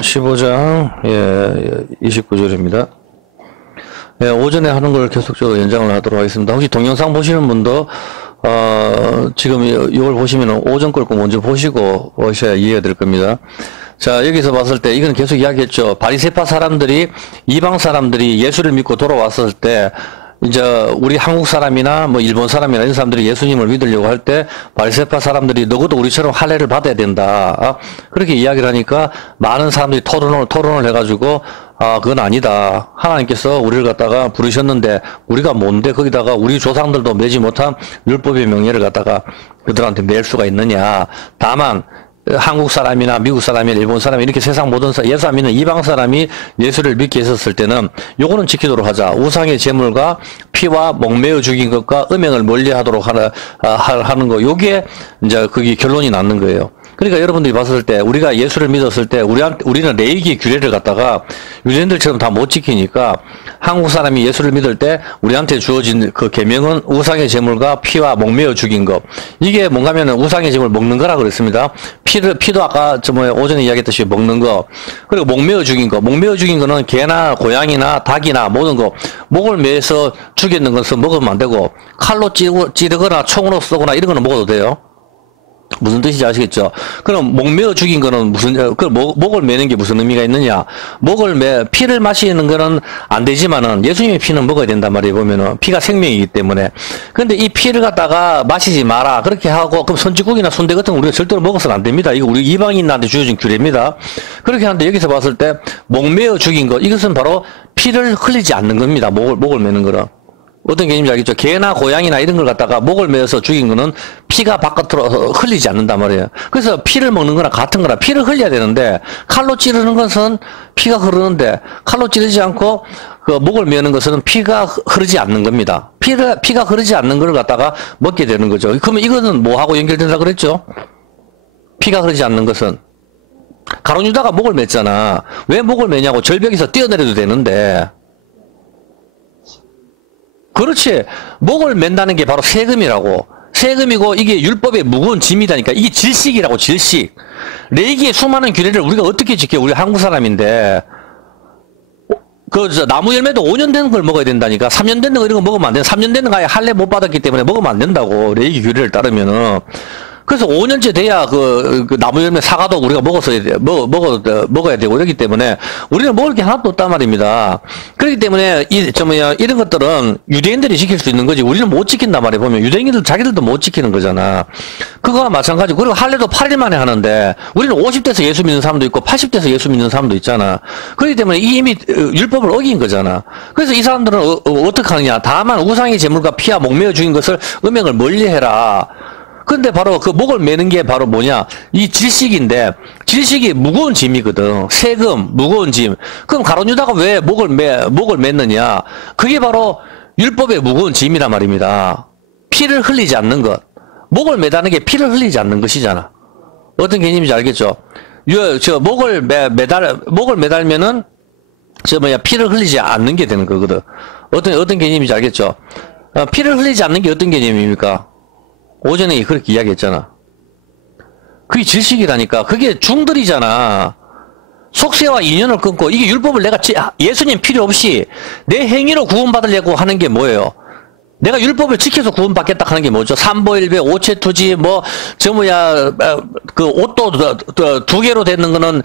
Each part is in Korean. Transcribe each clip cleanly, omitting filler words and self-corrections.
15장 29절입니다. 오전에 하는 걸 계속적으로 연장을 하도록 하겠습니다. 혹시 동영상 보시는 분도 지금 이걸 보시면 오전 걸 꼭 먼저 보시고 오셔야 이해가 될 겁니다. 자, 여기서 봤을 때 이건 계속 이야기했죠. 바리새파 사람들이, 이방 사람들이 예수를 믿고 돌아왔을 때 이제 우리 한국 사람이나 뭐 일본 사람이나 이런 사람들이 예수님을 믿으려고 할 때 바리새파 사람들이 너희도 우리처럼 할례를 받아야 된다. 그렇게 이야기를 하니까 많은 사람들이 토론을 해가지고 그건 아니다. 하나님께서 우리를 갖다가 부르셨는데 우리가 뭔데 거기다가 우리 조상들도 매지 못한 율법의 명예를 갖다가 그들한테 낼 수가 있느냐. 다만 한국 사람이나 미국 사람이나 일본 사람이 이렇게 세상 모든 예수 안 믿는 이방 사람이 예수를 믿게 했었을 때는 요거는 지키도록 하자. 우상의 제물과 피와 목매어 죽인 것과 음행을 멀리하도록 하는 거. 요게 이제 그게 결론이 났는 거예요. 그러니까 여러분들이 봤을 때 우리가 예수를 믿었을 때 우리는 레위기 규례를 갖다가 유대인들처럼 다 못 지키니까 한국 사람이 예수를 믿을 때 우리한테 주어진 그 계명은 우상의 제물과 피와 목매어 죽인 거. 이게 뭔가면은 우상의 제물 먹는 거라 그랬습니다. 피도 아까 오전에 이야기했듯이 먹는 거. 그리고 목매어 죽인 거. 목매어 죽인 거는 개나 고양이나 닭이나 모든 거 목을 매서 죽이는 것은 먹으면 안 되고 칼로 찌르거나 총으로 쏘거나 이런 거는 먹어도 돼요. 무슨 뜻인지 아시겠죠? 그럼 목 매어 죽인 거는 목을 매는 게 무슨 의미가 있느냐? 피를 마시는 거는 안 되지만은 예수님의 피는 먹어야 된단 말이에요, 보면은. 피가 생명이기 때문에. 근데 이 피를 갖다가 마시지 마라. 그렇게 하고, 그럼 선지국이나 순대 같은 거 우리가 절대로 먹어서는 안 됩니다. 이거 우리 이방인한테 주어진 규례입니다. 그렇게 하는데 여기서 봤을 때, 목 매어 죽인 것, 이것은 바로 피를 흘리지 않는 겁니다. 목을 매는 거는. 어떤 개념인지 알겠죠? 개나 고양이나 이런 걸 갖다가 목을 매어서 죽인 거는 피가 바깥으로 흘리지 않는단 말이에요. 그래서 피를 먹는 거나 같은 거나 피를 흘려야 되는데 칼로 찌르는 것은 피가 흐르는데 칼로 찌르지 않고 그 목을 매는 것은 피가 흐르지 않는 겁니다. 피가 흐르지 않는 걸 갖다가 먹게 되는 거죠. 그러면 이거는 뭐하고 연결된다 그랬죠? 피가 흐르지 않는 것은. 가룟 유다가 목을 맸잖아. 왜 목을 매냐고 절벽에서 뛰어내려도 되는데. 그렇지. 목을 맨다는 게 바로 세금이라고. 세금이고 이게 율법의 무거운 짐이다니까. 이게 질식이라고, 질식. 레위기의 수많은 규례를 우리가 어떻게 지켜? 우리 한국 사람인데. 나무 열매도 5년 된 걸 먹어야 된다니까. 3년 된 거 이런 거 먹으면 안 돼. 3년 된 거 아예 할례 못 받았기 때문에 먹으면 안 된다고. 레위기 규례를 따르면은. 그래서 5년째 돼야 그 나무 열매 사과도 우리가 먹어야 되고 이러기 때문에 우리는 먹을 게 하나도 없단 말입니다. 그렇기 때문에 이런 것들은 유대인들이 지킬 수 있는 거지 우리는 못 지킨단 말이에요. 보면 유대인들 자기들도 못 지키는 거잖아. 그거와 마찬가지고 그리고 할례도 8일 만에 하는데 우리는 50대에서 예수 믿는 사람도 있고 80대에서 예수 믿는 사람도 있잖아. 그렇기 때문에 이미 율법을 어긴 거잖아. 그래서 이 사람들은 어떻게 하느냐. 다만 우상의 제물과 피와 목매어 죽인 것을 음행을 멀리해라. 근데 바로 그 목을 매는 게 바로 뭐냐? 이 질식인데, 질식이 무거운 짐이거든. 세금, 무거운 짐. 그럼 가룟 유다가 왜 목을 맸느냐? 그게 바로 율법의 무거운 짐이란 말입니다. 피를 흘리지 않는 것. 목을 매다는 게 피를 흘리지 않는 것이잖아. 어떤 개념인지 알겠죠? 목을 매달면은, 피를 흘리지 않는 게 되는 거거든. 어떤 개념인지 알겠죠? 피를 흘리지 않는 게 어떤 개념입니까? 오전에 그렇게 이야기했잖아. 그게 질식이라니까. 그게 중들이잖아. 속세와 인연을 끊고 이게 율법을 내가 예수님 필요 없이 내 행위로 구원받으려고 하는 게 뭐예요? 내가 율법을 지켜서 구원받겠다 하는 게 뭐죠? 삼보일배, 오체투지, 그 옷도 두 개로 되는 거는,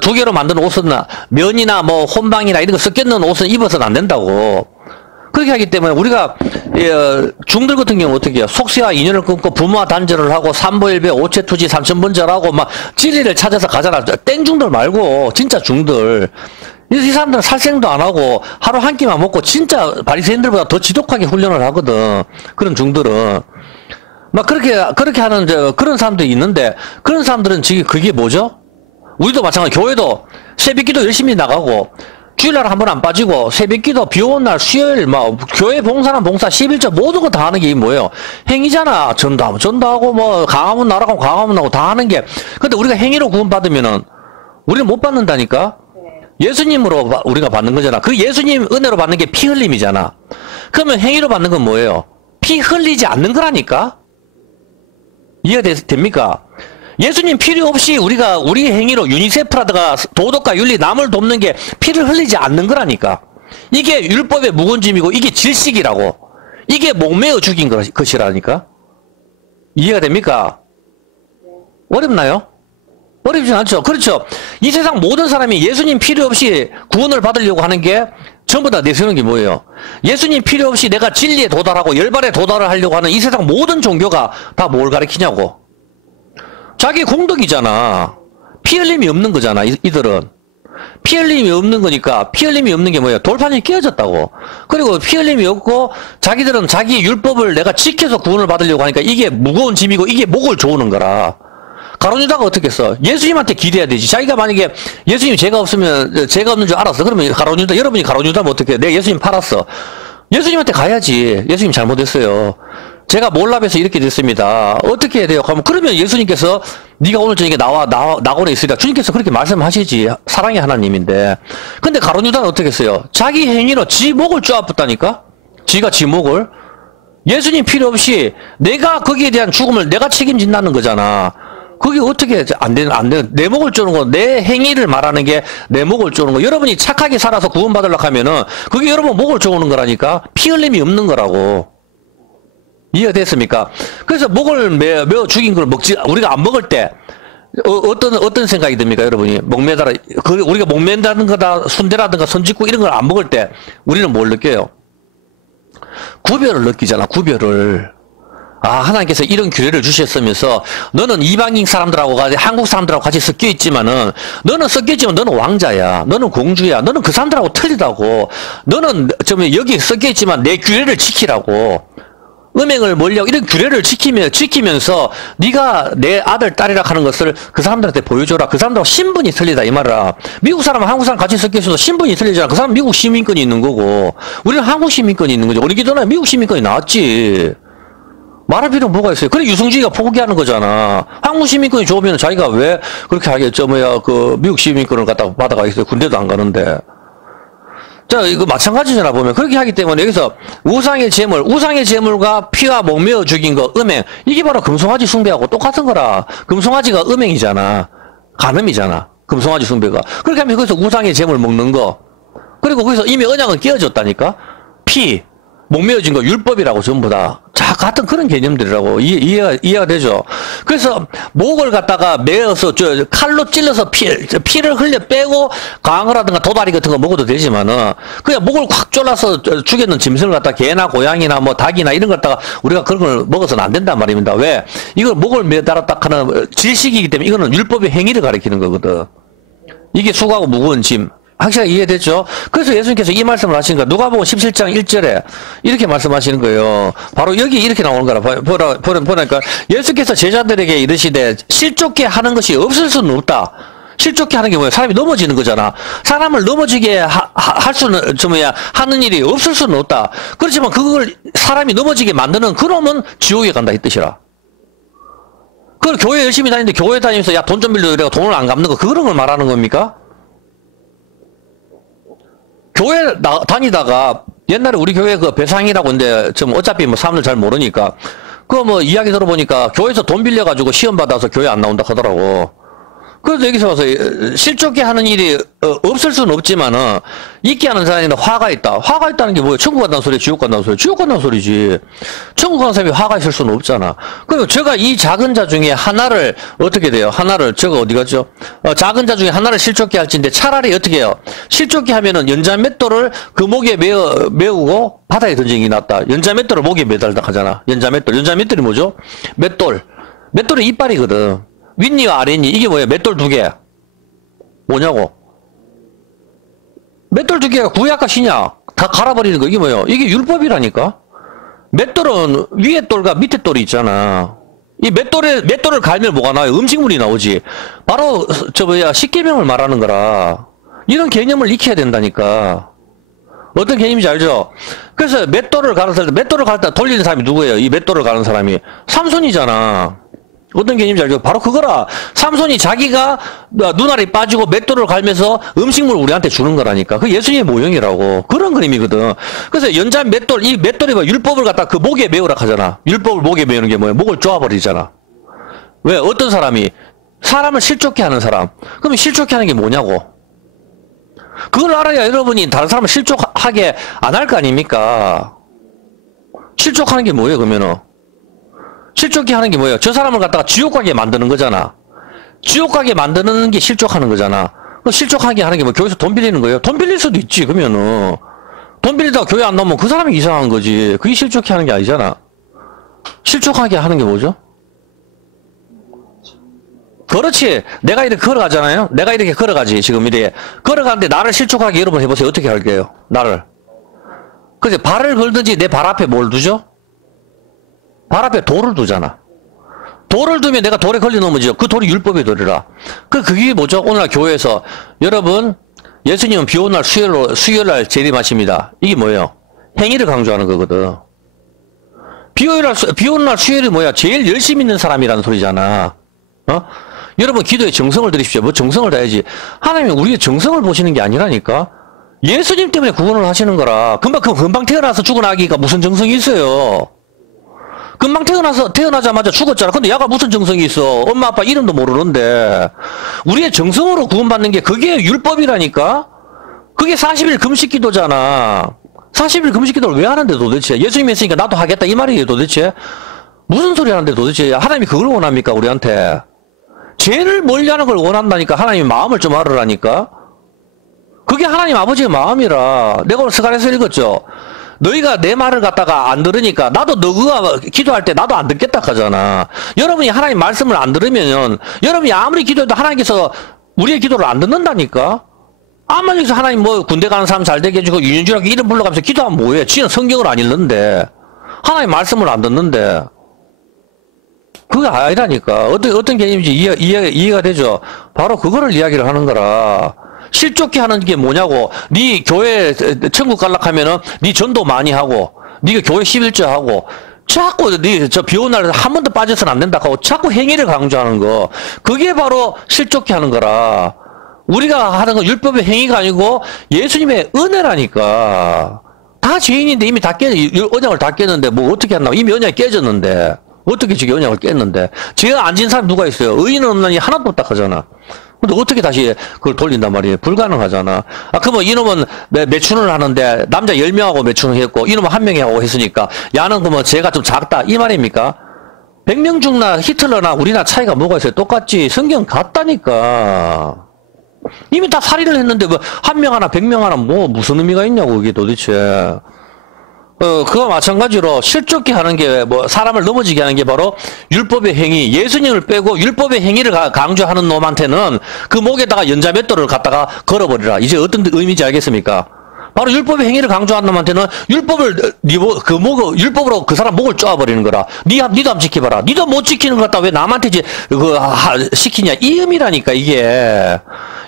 두 개로 만든 옷은 면이나 혼방이나 이런 거 섞였는 옷은 입어서는 안 된다고. 그렇게 하기 때문에 우리가 중들 같은 경우 어떻게 해요? 속세와 인연을 끊고 부모와 단절을 하고 삼보일배, 오체투지, 삼천번절하고 막 진리를 찾아서 가잖아. 땡중들 말고 진짜 중들. 이 사람들은 살생도 안 하고 하루 한 끼만 먹고 진짜 바리새인들보다 더 지독하게 훈련을 하거든. 그런 중들은. 막 그렇게 하는 그런 사람들이 있는데 그런 사람들은 지금 그게 뭐죠? 우리도 마찬가지. 교회도 새벽기도 열심히 나가고 주일날 한 번 안 빠지고 새벽기도 비 오는 날 수요일 교회 봉사나 봉사 11조 모든 거 다 하는 게 뭐예요? 행위잖아. 전도하고 강화문 나라고 강화문 나고 다 하는 게. 근데 우리가 행위로 구원받으면은 우리는 못 받는다니까. 예수님으로 우리가 받는 거잖아. 그 예수님 은혜로 받는 게 피 흘림이잖아. 그러면 행위로 받는 건 뭐예요? 피 흘리지 않는 거라니까. 이해가 됩니까? 예수님 필요 없이 우리가 우리 행위로 유니세프라든가 도덕과 윤리 남을 돕는 게 피를 흘리지 않는 거라니까. 이게 율법의 묵은짐이고 이게 질식이라고. 이게 목매어 죽인 것이라니까. 이해가 됩니까? 어렵나요? 어렵진 않죠. 그렇죠. 이 세상 모든 사람이 예수님 필요 없이 구원을 받으려고 하는 게 전부 다 내세우는 게 뭐예요? 예수님 필요 없이 내가 진리에 도달하고 열반에 도달을 하려고 하는 이 세상 모든 종교가 다 뭘 가르치냐고. 자기 공덕이잖아. 피 흘림이 없는 거잖아. 이들은. 피 흘림이 없는 거니까 피 흘림이 없는 게 뭐예요? 돌판이 깨어졌다고. 그리고 피 흘림이 없고 자기들은 자기 율법을 내가 지켜서 구원을 받으려고 하니까 이게 무거운 짐이고 이게 목을 조우는 거라. 가룟유다가 어떻게 했어? 예수님한테 기대야 되지. 자기가 만약에 예수님 죄가 없으면 죄가 없는 줄 알았어. 그러면 가룟유다, 여러분이 가룟유다면 어떻게 해? 내가 예수님 팔았어. 예수님한테 가야지. 예수님 잘못했어요. 제가 몰라봬서 이렇게 됐습니다. 어떻게 해야 돼요? 그러면 예수님께서 네가 오늘 저녁에 나곤에 있으리라. 주님께서 그렇게 말씀하시지. 사랑의 하나님인데. 근데 가룟유다는 어떻게 했어요? 자기 행위로 지 목을 쪼아붙다니까? 지가 지 목을. 예수님 필요 없이 내가 거기에 대한 죽음을 내가 책임진다는 거잖아. 그게 어떻게 안 되는, 내 목을 쪼는 거, 내 행위를 말하는 게 내 목을 쪼는 거. 여러분이 착하게 살아서 구원받으려고 하면은 그게 여러분 목을 쪼는 거라니까? 피 흘림이 없는 거라고. 이해가 됐습니까? 그래서 목을 메어 죽인 걸 우리가 안 먹을 때, 어떤 생각이 듭니까, 여러분이? 목매다라, 우리가 목맨다는 거다, 순대라든가 선짓국 이런 걸 안 먹을 때, 우리는 뭘 느껴요? 구별을 느끼잖아, 구별을. 아, 하나님께서 이런 규례를 주셨으면서, 너는 이방인 사람들하고 한국 사람들하고 같이 섞여 있지만은, 너는 섞여 있지만 너는 왕자야. 너는 공주야. 너는 그 사람들하고 틀리다고. 너는 여기 섞여 있지만 내 규례를 지키라고. 음행을 멀리하고 이런 규례를 지키면서 네가 내 아들 딸이라 하는 것을 그 사람들한테 보여줘라. 그 사람들하고 신분이 틀리다 이 말이야. 미국 사람은 한국 사람 같이 섞여 있어도 신분이 틀리잖아. 그 사람은 미국 시민권이 있는 거고 우리는 한국 시민권이 있는 거죠. 우리 기도는 미국 시민권이 나왔지. 말할 필요는 뭐가 있어요. 그래 유승주의가 포기하는 거잖아. 한국 시민권이 좋으면 자기가 왜 그렇게 하겠죠. 미국 시민권을 갖다 받아가겠어요. 군대도 안 가는데. 자, 이거 마찬가지잖아, 보면. 그렇게 하기 때문에 여기서 우상의 재물과 피와 목매어 죽인 거, 음행. 이게 바로 금송아지 숭배하고 똑같은 거라. 금송아지가 음행이잖아. 간음이잖아. 금송아지 숭배가. 그렇게 하면 거기서 우상의 재물 먹는 거. 그리고 거기서 이미 언약은 깨어졌다니까? 피, 목매어진 거, 율법이라고 전부 다. 자, 같은 그런 개념들이라고. 이해가 되죠? 그래서, 목을 갖다가 매어서, 칼로 찔러서 피를 흘려 빼고, 광어라든가 도다리 같은 거 먹어도 되지만은, 그냥 목을 확 졸라서 죽였는 짐승을 갖다가 개나 고양이나 닭이나 이런 걸 갖다가 우리가 그런 걸 먹어서는 안 된단 말입니다. 왜? 이걸 목을 매달았다 하는 질식이기 때문에 이거는 율법의 행위를 가리키는 거거든. 이게 수고하고 무거운 짐. 확실하게 이해됐죠? 그래서 예수님께서 이 말씀을 하시는 거야. 누가복음 17장 1절에 이렇게 말씀하시는 거예요. 바로 여기 이렇게 나오는 거라. 보니까 예수께서 제자들에게 이르시되 실족게 하는 것이 없을 수는 없다. 실족게 하는 게 뭐야? 사람이 넘어지는 거잖아. 사람을 넘어지게 할 수는, 하는 일이 없을 수는 없다. 그렇지만 그걸 사람이 넘어지게 만드는 그놈은 지옥에 간다 이 뜻이라. 그걸 교회 열심히 다니는데 교회 다니면서 야, 돈 좀 빌려 그래가 돈을 안 갚는 거 그런 걸 말하는 겁니까? 교회 다니다가 옛날에 우리 교회 그 배상이라고 인데 어차피 사람들 잘 모르니까 이야기 들어보니까 교회에서 돈 빌려가지고 시험 받아서 교회 안 나온다 하더라고. 그래서 여기서 와서 실족게 하는 일이 없을 수는 없지만은 있게 하는 사람이 화가 있다. 화가 있다는 게 뭐예요? 천국 간다는 소리, 지옥 간다는 소리. 지옥 간다는 소리지. 천국 가는 사람이 화가 있을 수는 없잖아. 그리고 제가 이 작은 자 중에 하나를 어떻게 돼요? 제가 어디 갔죠? 작은 자 중에 하나를 실족게 할지인데 차라리 어떻게 해요? 실족게 하면은 연자 맷돌을 그 목에 메우고 바다에 던지는 게 낫다. 연자 맷돌을 목에 매달다 하잖아. 연자 맷돌이 뭐죠? 맷돌이 이빨이거든. 윗니와 아랫니 이게 뭐예요? 맷돌 두 개. 뭐냐고? 맷돌 두 개가 구약과 신약 다 갈아버리는 거 이게 뭐예요? 이게 율법이라니까? 맷돌은 위에 돌과 밑에 돌이 있잖아. 이 맷돌을 갈면 뭐가 나와요? 음식물이 나오지. 바로 십계명을 말하는 거라. 이런 개념을 익혀야 된다니까. 어떤 개념인지 알죠? 그래서 맷돌을 갈을 때 돌리는 사람이 누구예요? 이 맷돌을 가는 사람이 삼손이잖아. 어떤 개념인지 알죠? 바로 그거라. 삼손이 자기가 눈알이 빠지고 맷돌을 갈면서 음식물을 우리한테 주는 거라니까. 그 예수님의 모형이라고. 그런 그림이거든. 그래서 연자 맷돌, 이 맷돌이 율법을 갖다 그 목에 메우라 하잖아. 율법을 목에 메우는 게 뭐야? 목을 쪼아버리잖아. 왜? 어떤 사람이 사람을 실족해 하는 사람. 그러면 실족해 하는 게 뭐냐고. 그걸 알아야 여러분이 다른 사람을 실족하게 안 할 거 아닙니까? 실족하는 게 뭐예요, 그러면은? 실족해 하는 게 뭐예요? 저 사람을 갖다가 지옥 가게 만드는 거잖아. 지옥 가게 만드는 게 실족하는 거잖아. 실족하게 하는 게 뭐 교회에서 돈 빌리는 거예요? 돈 빌릴 수도 있지, 그러면은. 돈 빌리다가 교회 안 나오면 그 사람이 이상한 거지. 그게 실족해 하는 게 아니잖아. 실족하게 하는 게 뭐죠? 그렇지. 내가 이렇게 걸어가잖아요. 내가 이렇게 걸어가지. 지금 이렇게 걸어가는데 나를 실족하게 여러분 해보세요. 어떻게 할게요? 나를. 그래서 발을 걸든지 내 발 앞에 뭘 두죠? 발 앞에 돌을 두잖아. 돌을 두면 내가 돌에 걸려 넘어지죠. 그 돌이 율법의 돌이라. 그게 뭐죠? 오늘날 교회에서 여러분 예수님은 비 오는 날 수요일 날 재림하십니다. 이게 뭐예요? 행위를 강조하는 거거든. 비 오는 날 수요일이 뭐야? 제일 열심히 있는 사람이라는 소리잖아. 어? 여러분 기도에 정성을 들이십시오. 뭐 정성을 다해야지. 하나님이 우리의 정성을 보시는 게 아니라니까. 예수님 때문에 구원을 하시는 거라. 금방 태어나서 죽은 아기가 무슨 정성이 있어요? 금방 태어나자마자 죽었잖아. 근데 야가 무슨 정성이 있어? 엄마 아빠 이름도 모르는데. 우리의 정성으로 구원받는 게 그게 율법이라니까? 그게 40일 금식 기도잖아. 40일 금식 기도를 왜 하는데 도대체? 예수님이 했으니까 나도 하겠다 이 말이에요 도대체? 무슨 소리 하는데 도대체? 하나님이 그걸 원합니까 우리한테? 죄를 멀리하는 걸 원한다니까. 하나님의 마음을 좀 알으라니까. 그게 하나님 아버지의 마음이라. 내가 오늘 스가랴서 읽었죠. 너희가 내 말을 갖다가 안 들으니까 나도 너가 기도할 때 나도 안 듣겠다 하잖아. 여러분이 하나님 말씀을 안 들으면 여러분이 아무리 기도해도 하나님께서 우리의 기도를 안 듣는다니까. 아무리 해서 하나님 뭐 군대 가는 사람 잘 되게 해주고 윤준이라고 이름 불러가면서 기도하면 뭐해? 지는 성경을 안 읽는데 하나님 말씀을 안 듣는데 그게 아니라니까. 어떤 개념인지 이해가 되죠? 바로 그거를 이야기를 하는 거라. 실족해 하는 게 뭐냐고. 네 교회 천국 갈락하면은 네 전도 많이 하고 네가 교회 11조 하고 자꾸 네 저 비 오는 날 한 번도 빠져서는 안 된다 하고 자꾸 행위를 강조하는 거. 그게 바로 실족해 하는 거라. 우리가 하는 건 율법의 행위가 아니고 예수님의 은혜라니까. 다 죄인인데 이미 다 언약을 다 깼는데 뭐 어떻게 한다고. 이미 언약이 깨졌는데 어떻게 지금 언약을 깼는데. 죄가 안 진 사람 누가 있어요? 의인은 없나니 하나도 없다 하잖아. 근데 어떻게 다시 그걸 돌린단 말이에요? 불가능하잖아. 그러면 이놈은 매춘을 하는데 남자 10명하고 매춘을 했고 이놈은 1명이 하고 했으니까 야는 그러면 죄가 좀 작다 이 말입니까? 백명중나 히틀러나 우리나 차이가 뭐가 있어요? 똑같지. 성경 같다니까. 이미 다 살인을 했는데 뭐 1명 하나 100명 하나 뭐 무슨 의미가 있냐고 그게 도대체. 그와 마찬가지로 실족해 하는 게 뭐 사람을 넘어지게 하는 게 바로 율법의 행위. 예수님을 빼고 율법의 행위를 강조하는 놈한테는 그 목에다가 연자맷돌을 갖다가 걸어버리라. 이제 어떤 의미인지 알겠습니까? 바로 율법의 행위를 강조하는 놈한테는 율법으로 그 사람 목을 쪼아버리는 거라. 니도 한번 지켜봐라. 니도 못 지키는 것 같다. 왜 남한테 시키냐. 이 의미라니까 이게.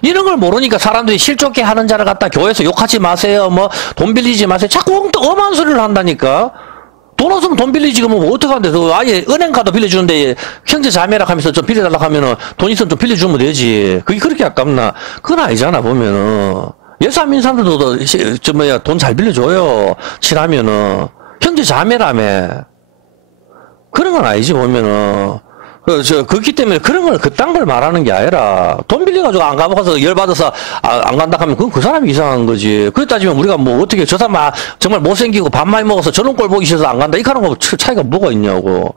이런 걸 모르니까 사람들이 실족해 하는 자를 갖다 교회에서 욕하지 마세요. 뭐 돈 빌리지 마세요. 자꾸 엄한 소리를 한다니까. 돈 없으면 돈 빌리지 그러면 뭐 어떡하는데. 아예 은행카드 빌려주는데 형제 자매라 하면서 좀 빌려달라고 하면은 돈 있으면 좀 빌려주면 되지. 그게 그렇게 아깝나. 그건 아니잖아 보면은. 예수 안 믿는 사람들도 돈 잘 빌려줘요. 친하면은. 형제 자매라며. 그런 건 아니지 보면은. 그렇기 때문에 그런 걸 그딴 걸 말하는 게 아니라 돈 빌려가지고 안 가봐서 열받아서 안 간다 하면 그건 그 사람이 이상한 거지. 그래 따지면 우리가 뭐 어떻게 저 사람 정말 못생기고 밥 많이 먹어서 저런 꼴 보기 싫어서 안 간다 이 하는 거 차이가 뭐가 있냐고.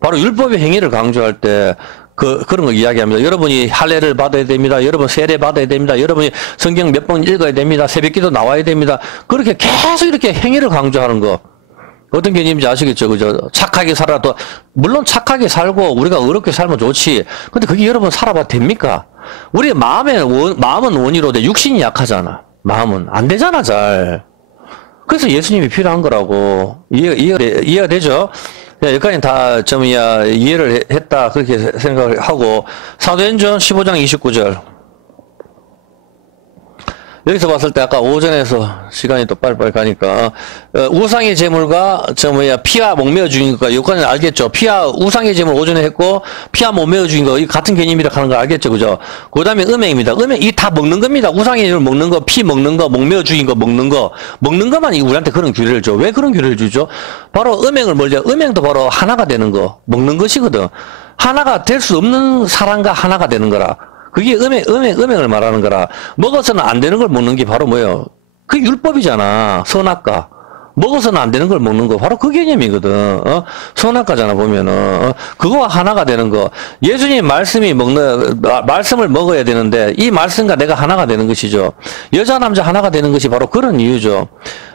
바로 율법의 행위를 강조할 때 그런 거 이야기합니다. 여러분이 할례를 받아야 됩니다. 여러분 세례 받아야 됩니다. 여러분이 성경 몇 번 읽어야 됩니다. 새벽기도 나와야 됩니다. 그렇게 계속 이렇게 행위를 강조하는 거. 어떤 개념인지 아시겠죠? 그죠? 착하게 살아도, 물론 착하게 살고 우리가 어렵게 살면 좋지. 근데 그게 여러분 살아봐도 됩니까? 우리의 마음은 원이로돼. 육신이 약하잖아. 마음은. 안 되잖아, 잘. 그래서 예수님이 필요한 거라고. 이해가 되죠? 여기까지 다 이해를 했다. 그렇게 생각을 하고. 사도행전 15장 29절. 여기서 봤을 때 아까 오전에서 시간이 또 빨리빨리 가니까 우상의 재물과 피와 목매어 죽인 거 요거는 알겠죠. 피와 우상의 재물 오전에 했고 피와 목매어 죽인 거 이 같은 개념이라 하는 거 알겠죠, 그죠? 그다음에 음행입니다. 음행 이 다 먹는 겁니다. 우상의 재물 먹는 거, 피 먹는 거, 목매어 죽인 거 먹는 것만 우리한테 그런 규례를 줘. 왜 그런 규례를 주죠? 바로 음행을 멀리 음행도 바로 하나가 되는 거, 먹는 것이거든. 하나가 될 수 없는 사람과 하나가 되는 거라. 그게 음행을 말하는 거라. 먹어서는 안 되는 걸 먹는 게 바로 뭐예요? 그게 율법이잖아. 선악과. 먹어서는 안 되는 걸 먹는 거. 바로 그 개념이거든. 선악과잖아, 보면은. 그거와 하나가 되는 거. 예수님 말씀을 먹어야 되는데, 이 말씀과 내가 하나가 되는 것이죠. 여자, 남자 하나가 되는 것이 바로 그런 이유죠.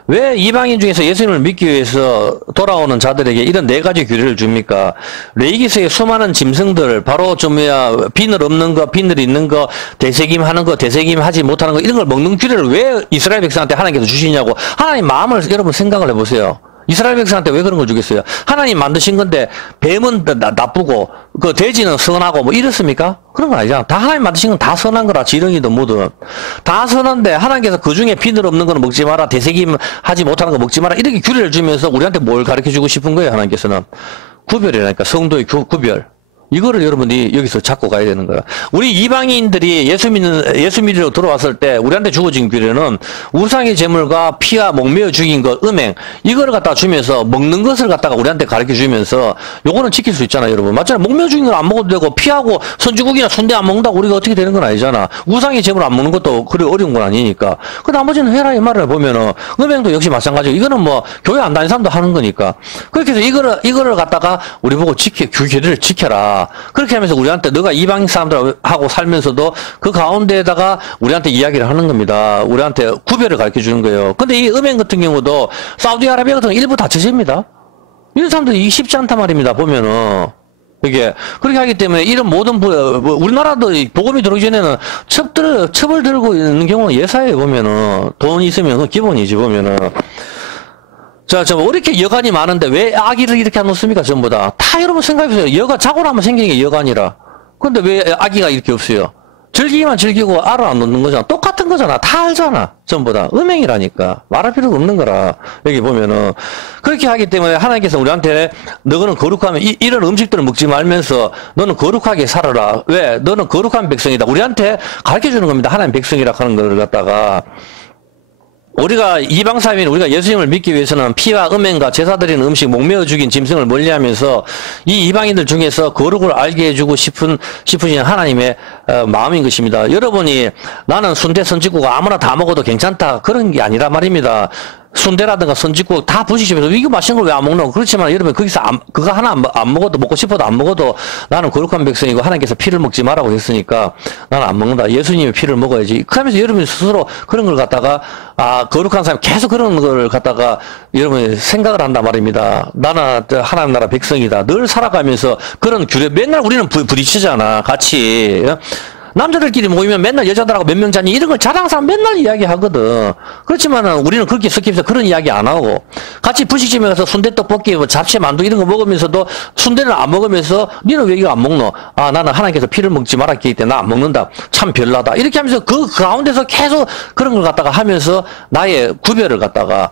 왜 이방인 중에서 예수님을 믿기 위해서 돌아오는 자들에게 이런 네 가지 규례를 줍니까? 레이기스의 수많은 짐승들, 바로 비늘 없는 거, 비늘 있는 거, 되새김 하는 거, 되새김 하지 못하는 거, 이런 걸 먹는 규례를 왜 이스라엘 백성한테 하나님께서 주시냐고. 하나님 마음을 여러분 생각을 해보세요. 이스라엘 백성한테 왜 그런 걸 주겠어요? 하나님 만드신 건데, 뱀은 나쁘고, 돼지는 선하고, 뭐 이렇습니까? 그런 건 아니잖아. 다 하나님 만드신 건 다 선한 거라, 지렁이든 뭐든. 다 선한데, 하나님께서 그 중에 비늘 없는 거는 먹지 마라, 되새김 하지 못하는 거 먹지 마라, 이렇게 규례를 주면서 우리한테 뭘 가르쳐 주고 싶은 거예요, 하나님께서는. 구별이라니까, 성도의 구별. 이거를 여러분이 여기서 잡고 가야 되는 거야. 우리 이방인들이 예수 믿으러 들어왔을 때 우리한테 주어진 규례는 우상의 제물과 피와 목매어 죽인 것, 음행, 이거를 갖다가 주면서 먹는 것을 갖다가 우리한테 가르쳐 주면서 요거는 지킬 수 있잖아, 여러분. 맞잖아. 목매어 죽인 건 안 먹어도 되고 피하고 선지국이나 순대 안 먹는다고 우리가 어떻게 되는 건 아니잖아. 우상의 제물 안 먹는 것도 그리 어려운 건 아니니까. 그 나머지는 해라 이 말을 보면은 음행도 역시 마찬가지고 이거는 뭐 교회 안 다니는 사람도 하는 거니까. 그렇게 해서 이거를 갖다가 우리 보고 규례를 지켜라. 그렇게 하면서 우리한테 너가 이방 사람들하고 살면서도 그 가운데에다가 우리한테 이야기를 하는 겁니다. 우리한테 구별을 가르쳐 주는 거예요. 근데 이 음행 같은 경우도 사우디아라비아 같은 경우 일부 다처제입니다. 이런 사람들이 이게 쉽지 않단 말입니다. 보면은. 이게 그렇게 하기 때문에 이런 모든 우리나라도 복음이 들어오기 전에는 첩을 들고 있는 경우는 예사예요. 보면은 돈이 있으면 그건 기본이지. 보면은 자, 이렇게 여관이 많은데 왜 아기를 이렇게 안 놓습니까? 전부 다. 다 여러분 생각해보세요. 여가 자고 나면 생기는 게 여관이라. 근데 왜 아기가 이렇게 없어요? 즐기기만 즐기고 알을 안 놓는 거잖아. 똑같은 거잖아. 다 알잖아. 전부 다. 음행이라니까. 말할 필요가 없는 거라. 여기 보면은. 그렇게 하기 때문에 하나님께서 우리한테 너는 거룩하면 이런 음식들을 먹지 말면서 너는 거룩하게 살아라. 왜? 너는 거룩한 백성이다. 우리한테 가르쳐 주는 겁니다. 하나님 백성이라 하는 걸 갖다가. 우리가 이방사회인 우리가 예수님을 믿기 위해서는 피와 음행과 제사 드리는 음식, 목매어 죽인 짐승을 멀리하면서 이 이방인들 중에서 거룩을 알게 해주고 싶으신 하나님의 마음인 것입니다. 여러분이 나는 순대 선지국 아무나 다 먹어도 괜찮다 그런 게 아니라 말입니다. 순대라든가 선지국 다 부시시면서 이거 맛있는 걸 왜 안 먹노? 그렇지만 여러분 거기서 그거 하나 안 먹어도 먹고 싶어도 안 먹어도 나는 거룩한 백성이고 하나님께서 피를 먹지 말라고 했으니까 나는 안 먹는다. 예수님의 피를 먹어야지. 그러면서 여러분이 스스로 그런 걸 갖다가 거룩한 사람이 계속 그런 걸 갖다가 여러분이 생각을 한단 말입니다. 나는 하나님 나라 백성이다. 늘 살아가면서 그런 규례 맨날 우리는 부딪히잖아. 같이. 남자들끼리 모이면 맨날 여자들하고 몇 명 자니 이런 걸 자랑하는 사람 맨날 이야기하거든. 그렇지만은 우리는 그렇게 스킵해서 그런 이야기 안 하고 같이 분식집에 가서 순대떡볶이 잡채 만두 이런 거 먹으면서도 순대를 안 먹으면서 니는 왜 이거 안 먹노? 나는 하나님께서 피를 먹지 말았기 때문에 나 안 먹는다. 참 별나다. 이렇게 하면서 그 가운데서 계속 그런 걸 갖다가 하면서 나의 구별을 갖다가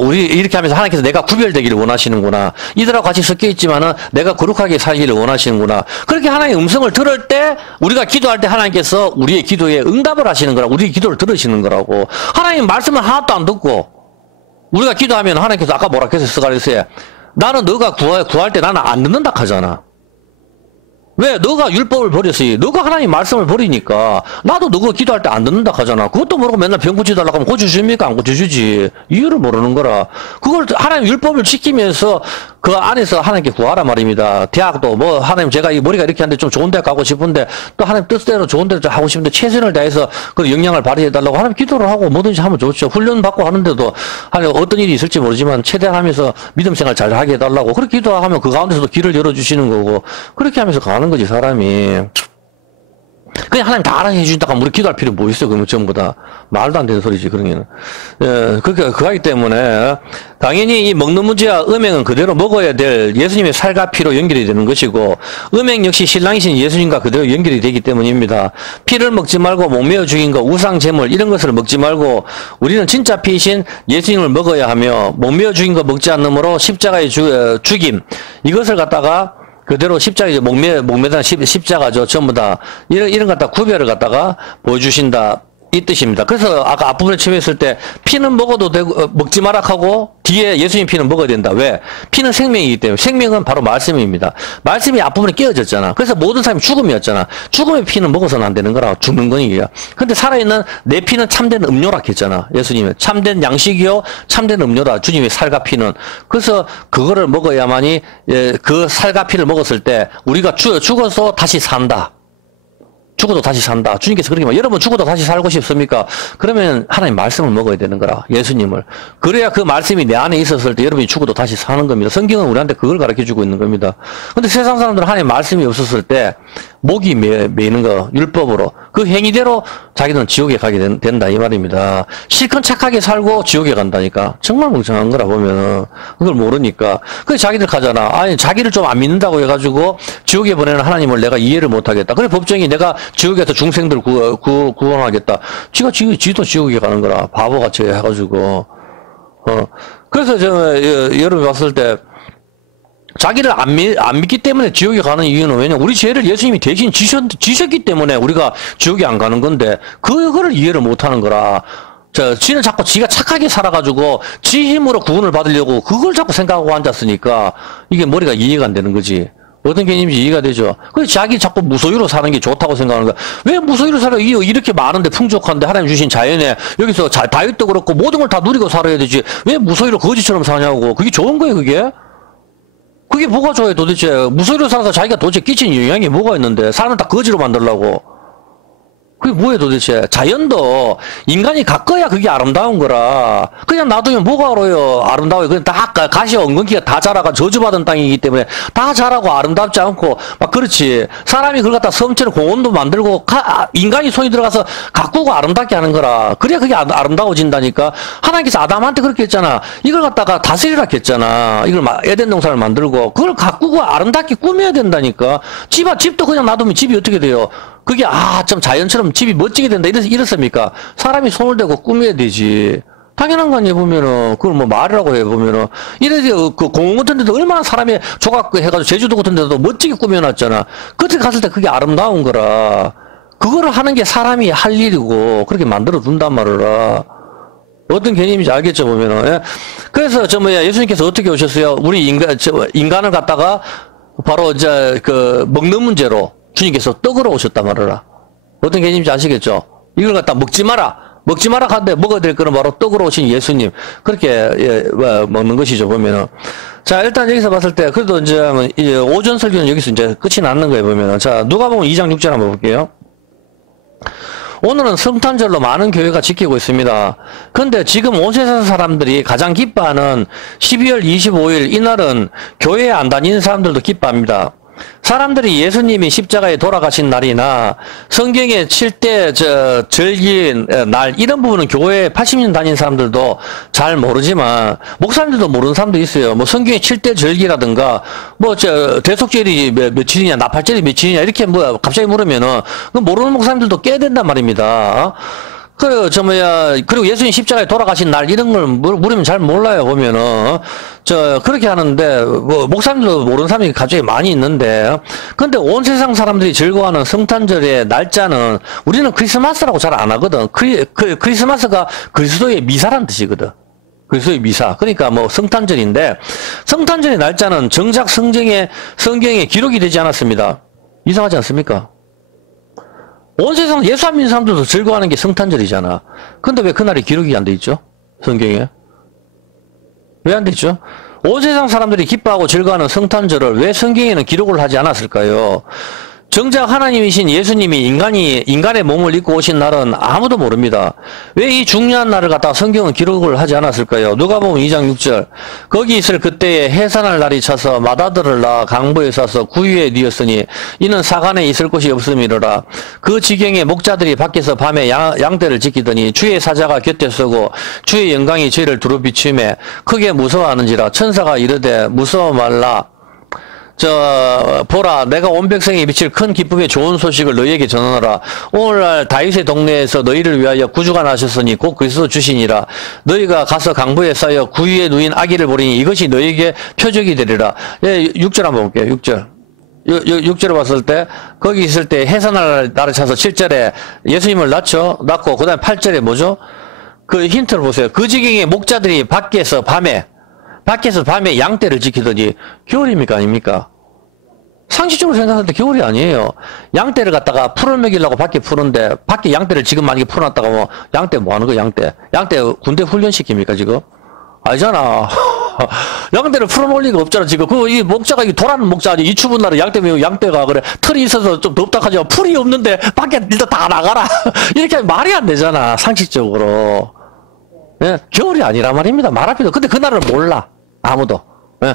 우리 이렇게 하면서 하나님께서 내가 구별되기를 원하시는구나. 이들하고 같이 섞여 있지만은 내가 거룩하게 살기를 원하시는구나. 그렇게 하나님의 음성을 들을 때 우리가 기도할 때 하나님께서 우리의 기도에 응답을 하시는 거라고. 우리의 기도를 들으시는 거라고. 하나님 말씀을 하나도 안 듣고 우리가 기도하면 하나님께서 아까 뭐라 했어요? 스가랴서에 나는 너가 구할 때 나는 안 듣는다 하잖아. 왜? 너가 율법을 버렸으니 너가 하나님 말씀을 버리니까 나도 너가 기도할 때 안 듣는다 하잖아. 그것도 모르고 맨날 병 고쳐달라고 하면 고쳐줍니까? 안 고쳐주지. 이유를 모르는 거라. 그걸 하나님 율법을 지키면서 그 안에서 하나님께 구하라 말입니다. 대학도 뭐 하나님 제가 이 머리가 이렇게 하는데 좀 좋은 데 가고 싶은데 또 하나님 뜻대로 좋은 데를 하고 싶은데 최선을 다해서 그 영향을 발휘해달라고 하나님 기도를 하고 뭐든지 하면 좋죠. 훈련 받고 하는데도 하나님 어떤 일이 있을지 모르지만 최대한 하면서 믿음 생활 잘 하게 해달라고 그렇게 기도하면 그 가운데서도 길을 열어주시는 거고 그렇게 하면서 가는 거지 사람이. 그냥 하나님 다 알아서 해준다고 하면 우리 기도할 필요 뭐 있어요? 그러면 전부 다. 말도 안 되는 소리지, 그런 게는. 그하기 때문에, 당연히 이 먹는 문제와 음행은 그대로 먹어야 될 예수님의 살과 피로 연결이 되는 것이고, 음행 역시 신랑이신 예수님과 그대로 연결이 되기 때문입니다. 피를 먹지 말고 목매어 죽인 거, 우상, 제물, 이런 것을 먹지 말고, 우리는 진짜 피이신 예수님을 먹어야 하며, 목매어 죽인 거 먹지 않으므로 십자가의 죽임, 이것을 갖다가 그대로 십자가, 목매단 십자가죠. 전부 다. 이런 갖다 구별을 갖다가 보여주신다. 이 뜻입니다. 그래서 아까 앞부분에 처음 했을 때 피는 먹어도 되고 먹지 마라 하고 뒤에 예수님 피는 먹어야 된다. 왜? 피는 생명이기 때문에 생명은 바로 말씀입니다. 말씀이 앞부분에 깨어졌잖아. 그래서 모든 사람이 죽음이었잖아. 죽음의 피는 먹어서는 안 되는 거라 죽는 거니까. 근데 살아있는 내 피는 참된 음료라 했잖아. 예수님은 참된 양식이요 참된 음료다. 주님의 살과 피는. 그래서 그거를 먹어야만이 그 살과 피를 먹었을 때 우리가 죽어서 다시 산다. 죽어도 다시 산다. 주님께서 그렇게 말, 여러분 죽어도 다시 살고 싶습니까? 그러면 하나님 말씀을 먹어야 되는 거라. 예수님을. 그래야 그 말씀이 내 안에 있었을 때 여러분이 죽어도 다시 사는 겁니다. 성경은 우리한테 그걸 가르쳐 주고 있는 겁니다. 근데 세상 사람들은 하나님 말씀이 없었을 때 목이 메이는 거, 율법으로. 그 행위대로 자기는 지옥에 가게 된다. 이 말입니다. 실컷 착하게 살고 지옥에 간다니까. 정말 멍청한 거라 보면은. 그걸 모르니까. 그래서 자기들 가잖아. 아니, 자기를 좀 안 믿는다고 해가지고 지옥에 보내는 하나님을 내가 이해를 못 하겠다. 그래, 법정이 내가 지옥에서 중생들 구원하겠다. 지도 지옥에 가는 거라. 바보같이 해가지고. 그래서 여러분 봤을 때, 자기를 안 믿기 때문에 지옥에 가는 이유는 왜냐? 우리 죄를 예수님이 대신 지셨기 때문에 우리가 지옥에 안 가는 건데, 그거를 이해를 못 하는 거라. 지는 자꾸 지가 착하게 살아가지고, 지 힘으로 구원을 받으려고 그걸 자꾸 생각하고 앉았으니까, 이게 머리가 이해가 안 되는 거지. 어떤 개념인지 이해가 되죠. 그래서 자기 자꾸 무소유로 사는 게 좋다고 생각하는 거야. 왜 무소유로 살아? 이렇게 많은데 풍족한데 하나님 주신 자연에 여기서 다윗도 그렇고 모든 걸 다 누리고 살아야 되지. 왜 무소유로 거지처럼 사냐고. 그게 좋은 거예요, 그게? 그게 뭐가 좋아요, 도대체? 무소유로 살아서 자기가 도대체 끼친 영향이 뭐가 있는데 사람을 다 거지로 만들려고. 그게 뭐예요, 도대체? 자연도 인간이 가꿔야 그게 아름다운 거라. 그냥 놔두면 뭐가 아름다워요. 그냥 다 가시 엉겅퀴가 다 자라가 저주받은 땅이기 때문에 다 자라고 아름답지 않고 막 그렇지. 사람이 그걸 갖다 섬처럼 공원도 만들고 인간이 손이 들어가서 가꾸고 아름답게 하는 거라. 그래야 그게 아름다워진다니까. 하나님께서 아담한테 그렇게 했잖아. 이걸 갖다가 다스리라 했잖아. 이걸 에덴 동산을 만들고 그걸 가꾸고 아름답게 꾸며야 된다니까. 집도 그냥 놔두면 집이 어떻게 돼요? 그게 좀 자연처럼 집이 멋지게 된다 이렇습니까? 사람이 손을 대고 꾸며야 되지. 당연한 거 아니에요, 보면은. 그걸 뭐 말이라고 해, 보면은. 이래서 그 공원 같은 데도 얼마나 사람이 조각 해가지고 제주도 같은 데도 멋지게 꾸며놨잖아. 그때 갔을 때 그게 아름다운 거라. 그거를 하는 게 사람이 할 일이고, 그렇게 만들어 둔단 말이라. 어떤 개념인지 알겠죠, 보면은. 예? 그래서 예수님께서 어떻게 오셨어요? 우리 인간을 갖다가 바로 먹는 문제로 주님께서 떡으로 오셨단 말이라. 어떤 개념인지 아시겠죠? 이걸 갖다 먹지 마라 하는데 먹어야 될 거는 바로 떡으로 오신 예수님. 그렇게 먹는 것이죠, 보면은. 자, 일단 여기서 봤을 때, 그래도 이제 오전 설교는 여기서 이제 끝이 났는 거예요, 보면은. 자, 누가복음 2장 6절 한번 볼게요. 오늘은 성탄절로 많은 교회가 지키고 있습니다. 근데 지금 온 세상 사람들이 가장 기뻐하는 12월 25일 이날은 교회에 안 다니는 사람들도 기뻐합니다. 사람들이 예수님이 십자가에 돌아가신 날이나 성경의 7대 절기인 날 이런 부분은 교회에 80년 다닌 사람들도 잘 모르지만 목사님들도 모르는 사람도 있어요. 뭐 성경의 7대 절기라든가 대속절이 며칠이냐 나팔절이 며칠이냐 이렇게 갑자기 물으면은 모르는 목사님들도 깨야 된단 말입니다. 그리고 예수님 십자가에 돌아가신 날 이런 걸 물으면 잘 몰라요, 보면은. 그렇게 하는데, 목사님도 모르는 사람이 갑자기 많이 있는데, 근데 온 세상 사람들이 즐거워하는 성탄절의 날짜는 우리는 크리스마스라고 잘 안 하거든. 크리스마스가 그리스도의 미사란 뜻이거든. 그리스도의 미사. 그러니까 성탄절인데, 성탄절의 날짜는 정작 성경에 기록이 되지 않았습니다. 이상하지 않습니까? 온 세상 예수 안 믿는 사람들도 즐거워하는 게 성탄절이잖아. 근데 왜 그날이 기록이 안 돼 있죠? 성경에. 왜 안 돼 있죠? 온 세상 사람들이 기뻐하고 즐거워하는 성탄절을 왜 성경에는 기록을 하지 않았을까요? 정작 하나님이신 예수님이 인간의 몸을 입고 오신 날은 아무도 모릅니다. 왜 이 중요한 날을 갖다가 성경은 기록을 하지 않았을까요? 누가복음 2장 6절. 거기 있을 그때에 해산할 날이 차서 맏아들을 낳아 강보에 싸서 구유에 뉘었으니 이는 사간에 있을 곳이 없음이로라. 그 지경에 목자들이 밖에서 밤에 양떼를 지키더니 주의 사자가 곁에 서고 주의 영광이 저희를 두루 비추매 크게 무서워하는지라. 천사가 이르되 무서워 말라. 보라, 내가 온 백성에 미칠 큰 기쁨의 좋은 소식을 너희에게 전하노라. 오늘날 다윗의 동네에서 너희를 위하여 구주가 나셨으니 곧 그리스도 주시니라. 너희가 가서 강보에 쌓여 구유에 누인 아기를 보리니 이것이 너희에게 표적이 되리라. 예, 6절 한번 볼게요. 6절. 6절을 봤을 때, 거기 있을 때 해산할 날을 차서 7절에 예수님을 낳고, 그 다음에 8절에 뭐죠? 그 힌트를 보세요. 그 지경에 목자들이 밖에서 밤에 양떼를 지키더니 겨울입니까 아닙니까? 상식적으로 생각할 때 겨울이 아니에요. 양떼를 갖다가 풀을 먹이려고 밖에 푸는데 밖에 양떼를 지금 만약에 풀어놨다가 뭐 양떼 뭐 하는 거야 양떼 군대 훈련시킵니까 지금? 아니잖아. 양떼를 풀어놓을 리가 없잖아 지금. 이 목자가 돌아는 목자 아니 이 추운 날에 양떼가 그래 털이 있어서 좀 덥다 하지만 풀이 없는데 밖에 일단 다 나가라. 이렇게 하면 말이 안 되잖아 상식적으로. 예, 겨울이 아니란 말입니다. 말합니다. 근데 그날을 몰라. 아무도. 예.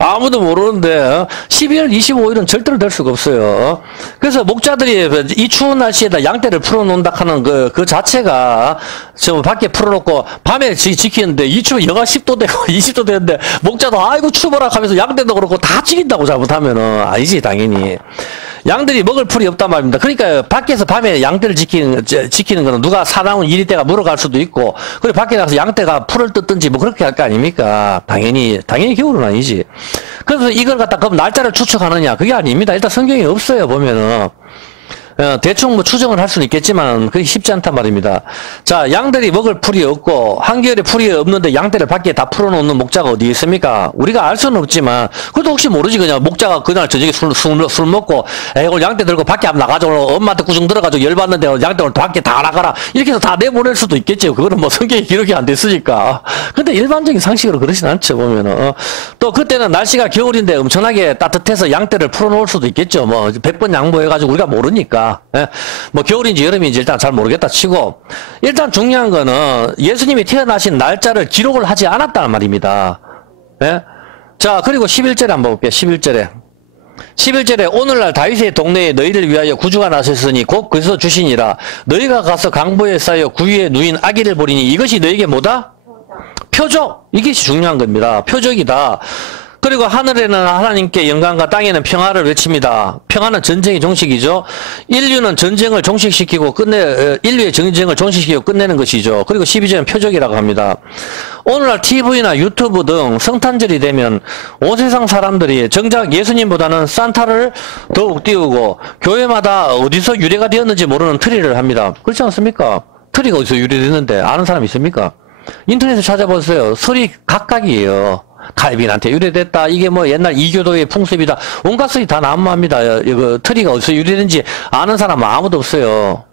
아무도 모르는데 12월 25일은 절대로 될 수가 없어요. 그래서 목자들이 이 추운 날씨에다 양떼를 풀어놓는다 하는 그 자체가 저 밖에 풀어놓고 밤에 지키는데 이 추운 영하 10도 되고 20도 되는데 목자도 아이고 추워라 하면서 양떼도 그렇고 다 죽인다고 잘못하면은 아니지 당연히. 양들이 먹을 풀이 없단 말입니다. 그러니까 밖에서 밤에 양떼를 지키는 거는 누가 사나운 이리떼가 물어갈 수도 있고, 그리고 밖에 나가서 양떼가 풀을 뜯든지 뭐 그렇게 할 거 아닙니까? 당연히 겨울은 아니지. 그래서 이걸 갖다 그럼 날짜를 추측하느냐? 그게 아닙니다. 일단 성경에 없어요, 보면은. 대충 뭐 추정을 할 수는 있겠지만 그게 쉽지 않단 말입니다. 자, 양들이 먹을 풀이 없고 한겨울에 풀이 없는데 양떼를 밖에 다 풀어놓는 목자가 어디 있습니까? 우리가 알 수는 없지만 그것도 혹시 모르지. 그냥 목자가 그날 저녁에 술 먹고 오늘 양떼 들고 밖에 한번 나가지고 엄마한테 구중 들어가지고 열받는데 양떼 오늘 밖에 다 나가라 이렇게 해서 다 내보낼 수도 있겠죠. 그거는 뭐 성경에 기록이 안 됐으니까. 근데 일반적인 상식으로 그러진 않죠, 보면은. 또 그때는 날씨가 겨울인데 엄청나게 따뜻해서 양떼를 풀어놓을 수도 있겠죠. 뭐 100번 양보해가지고 우리가 모르니까. 예? 뭐 겨울인지 여름인지 일단 잘 모르겠다 치고, 일단 중요한 거는 예수님이 태어나신 날짜를 기록을 하지 않았다는 말입니다. 예? 자, 그리고 11절에 한번 볼게요. 11절에 오늘날 다윗의 동네에 너희를 위하여 구주가 나셨으니 곧 그리스도 주시니라. 너희가 가서 강보에 쌓여 구유에 누인 아기를 보리니 이것이 너희에게 뭐다? 표적. 이것이 중요한 겁니다. 표적이다. 그리고 하늘에는 하나님께 영광과 땅에는 평화를 외칩니다. 평화는 전쟁의 종식이죠. 인류의 전쟁을 종식시키고 끝내는 것이죠. 그리고 12절은 표적이라고 합니다. 오늘날 TV나 유튜브 등 성탄절이 되면 온 세상 사람들이 정작 예수님보다는 산타를 더욱 띄우고 교회마다 어디서 유래가 되었는지 모르는 트리를 합니다. 그렇지 않습니까? 트리가 어디서 유래됐는데 아는 사람 있습니까? 인터넷에 찾아보세요. 설이 각각이에요. 칼빈한테 유래됐다. 이게 뭐 옛날 이교도의 풍습이다. 온갖 설이 다 난무합니다. 이거 트리가 어디서 유래된지 아는 사람은 아무도 없어요.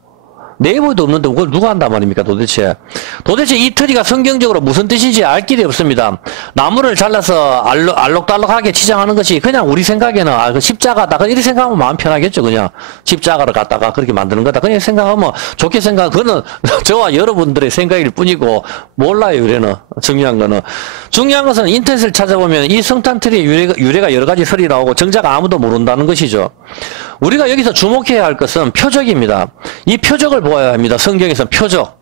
네이버에도 없는데 그걸 누가 한단 말입니까 도대체. 이 트리가 성경적으로 무슨 뜻인지 알 길이 없습니다. 나무를 잘라서 알록달록하게 치장하는 것이 그냥 우리 생각에는 그 십자가다 이렇게 생각하면 마음 편하겠죠. 그냥 십자가를 갖다가 그렇게 만드는 거다 그냥 생각하면 좋게 그거는 저와 여러분들의 생각일 뿐이고 몰라요. 중요한 것은 인터넷을 찾아보면 이 성탄 트리의 유래가 여러 가지 설이 나오고 정작 아무도 모른다는 것이죠. 우리가 여기서 주목해야 할 것은 표적입니다. 이 표적을 보아야 합니다. 성경에서는 표적.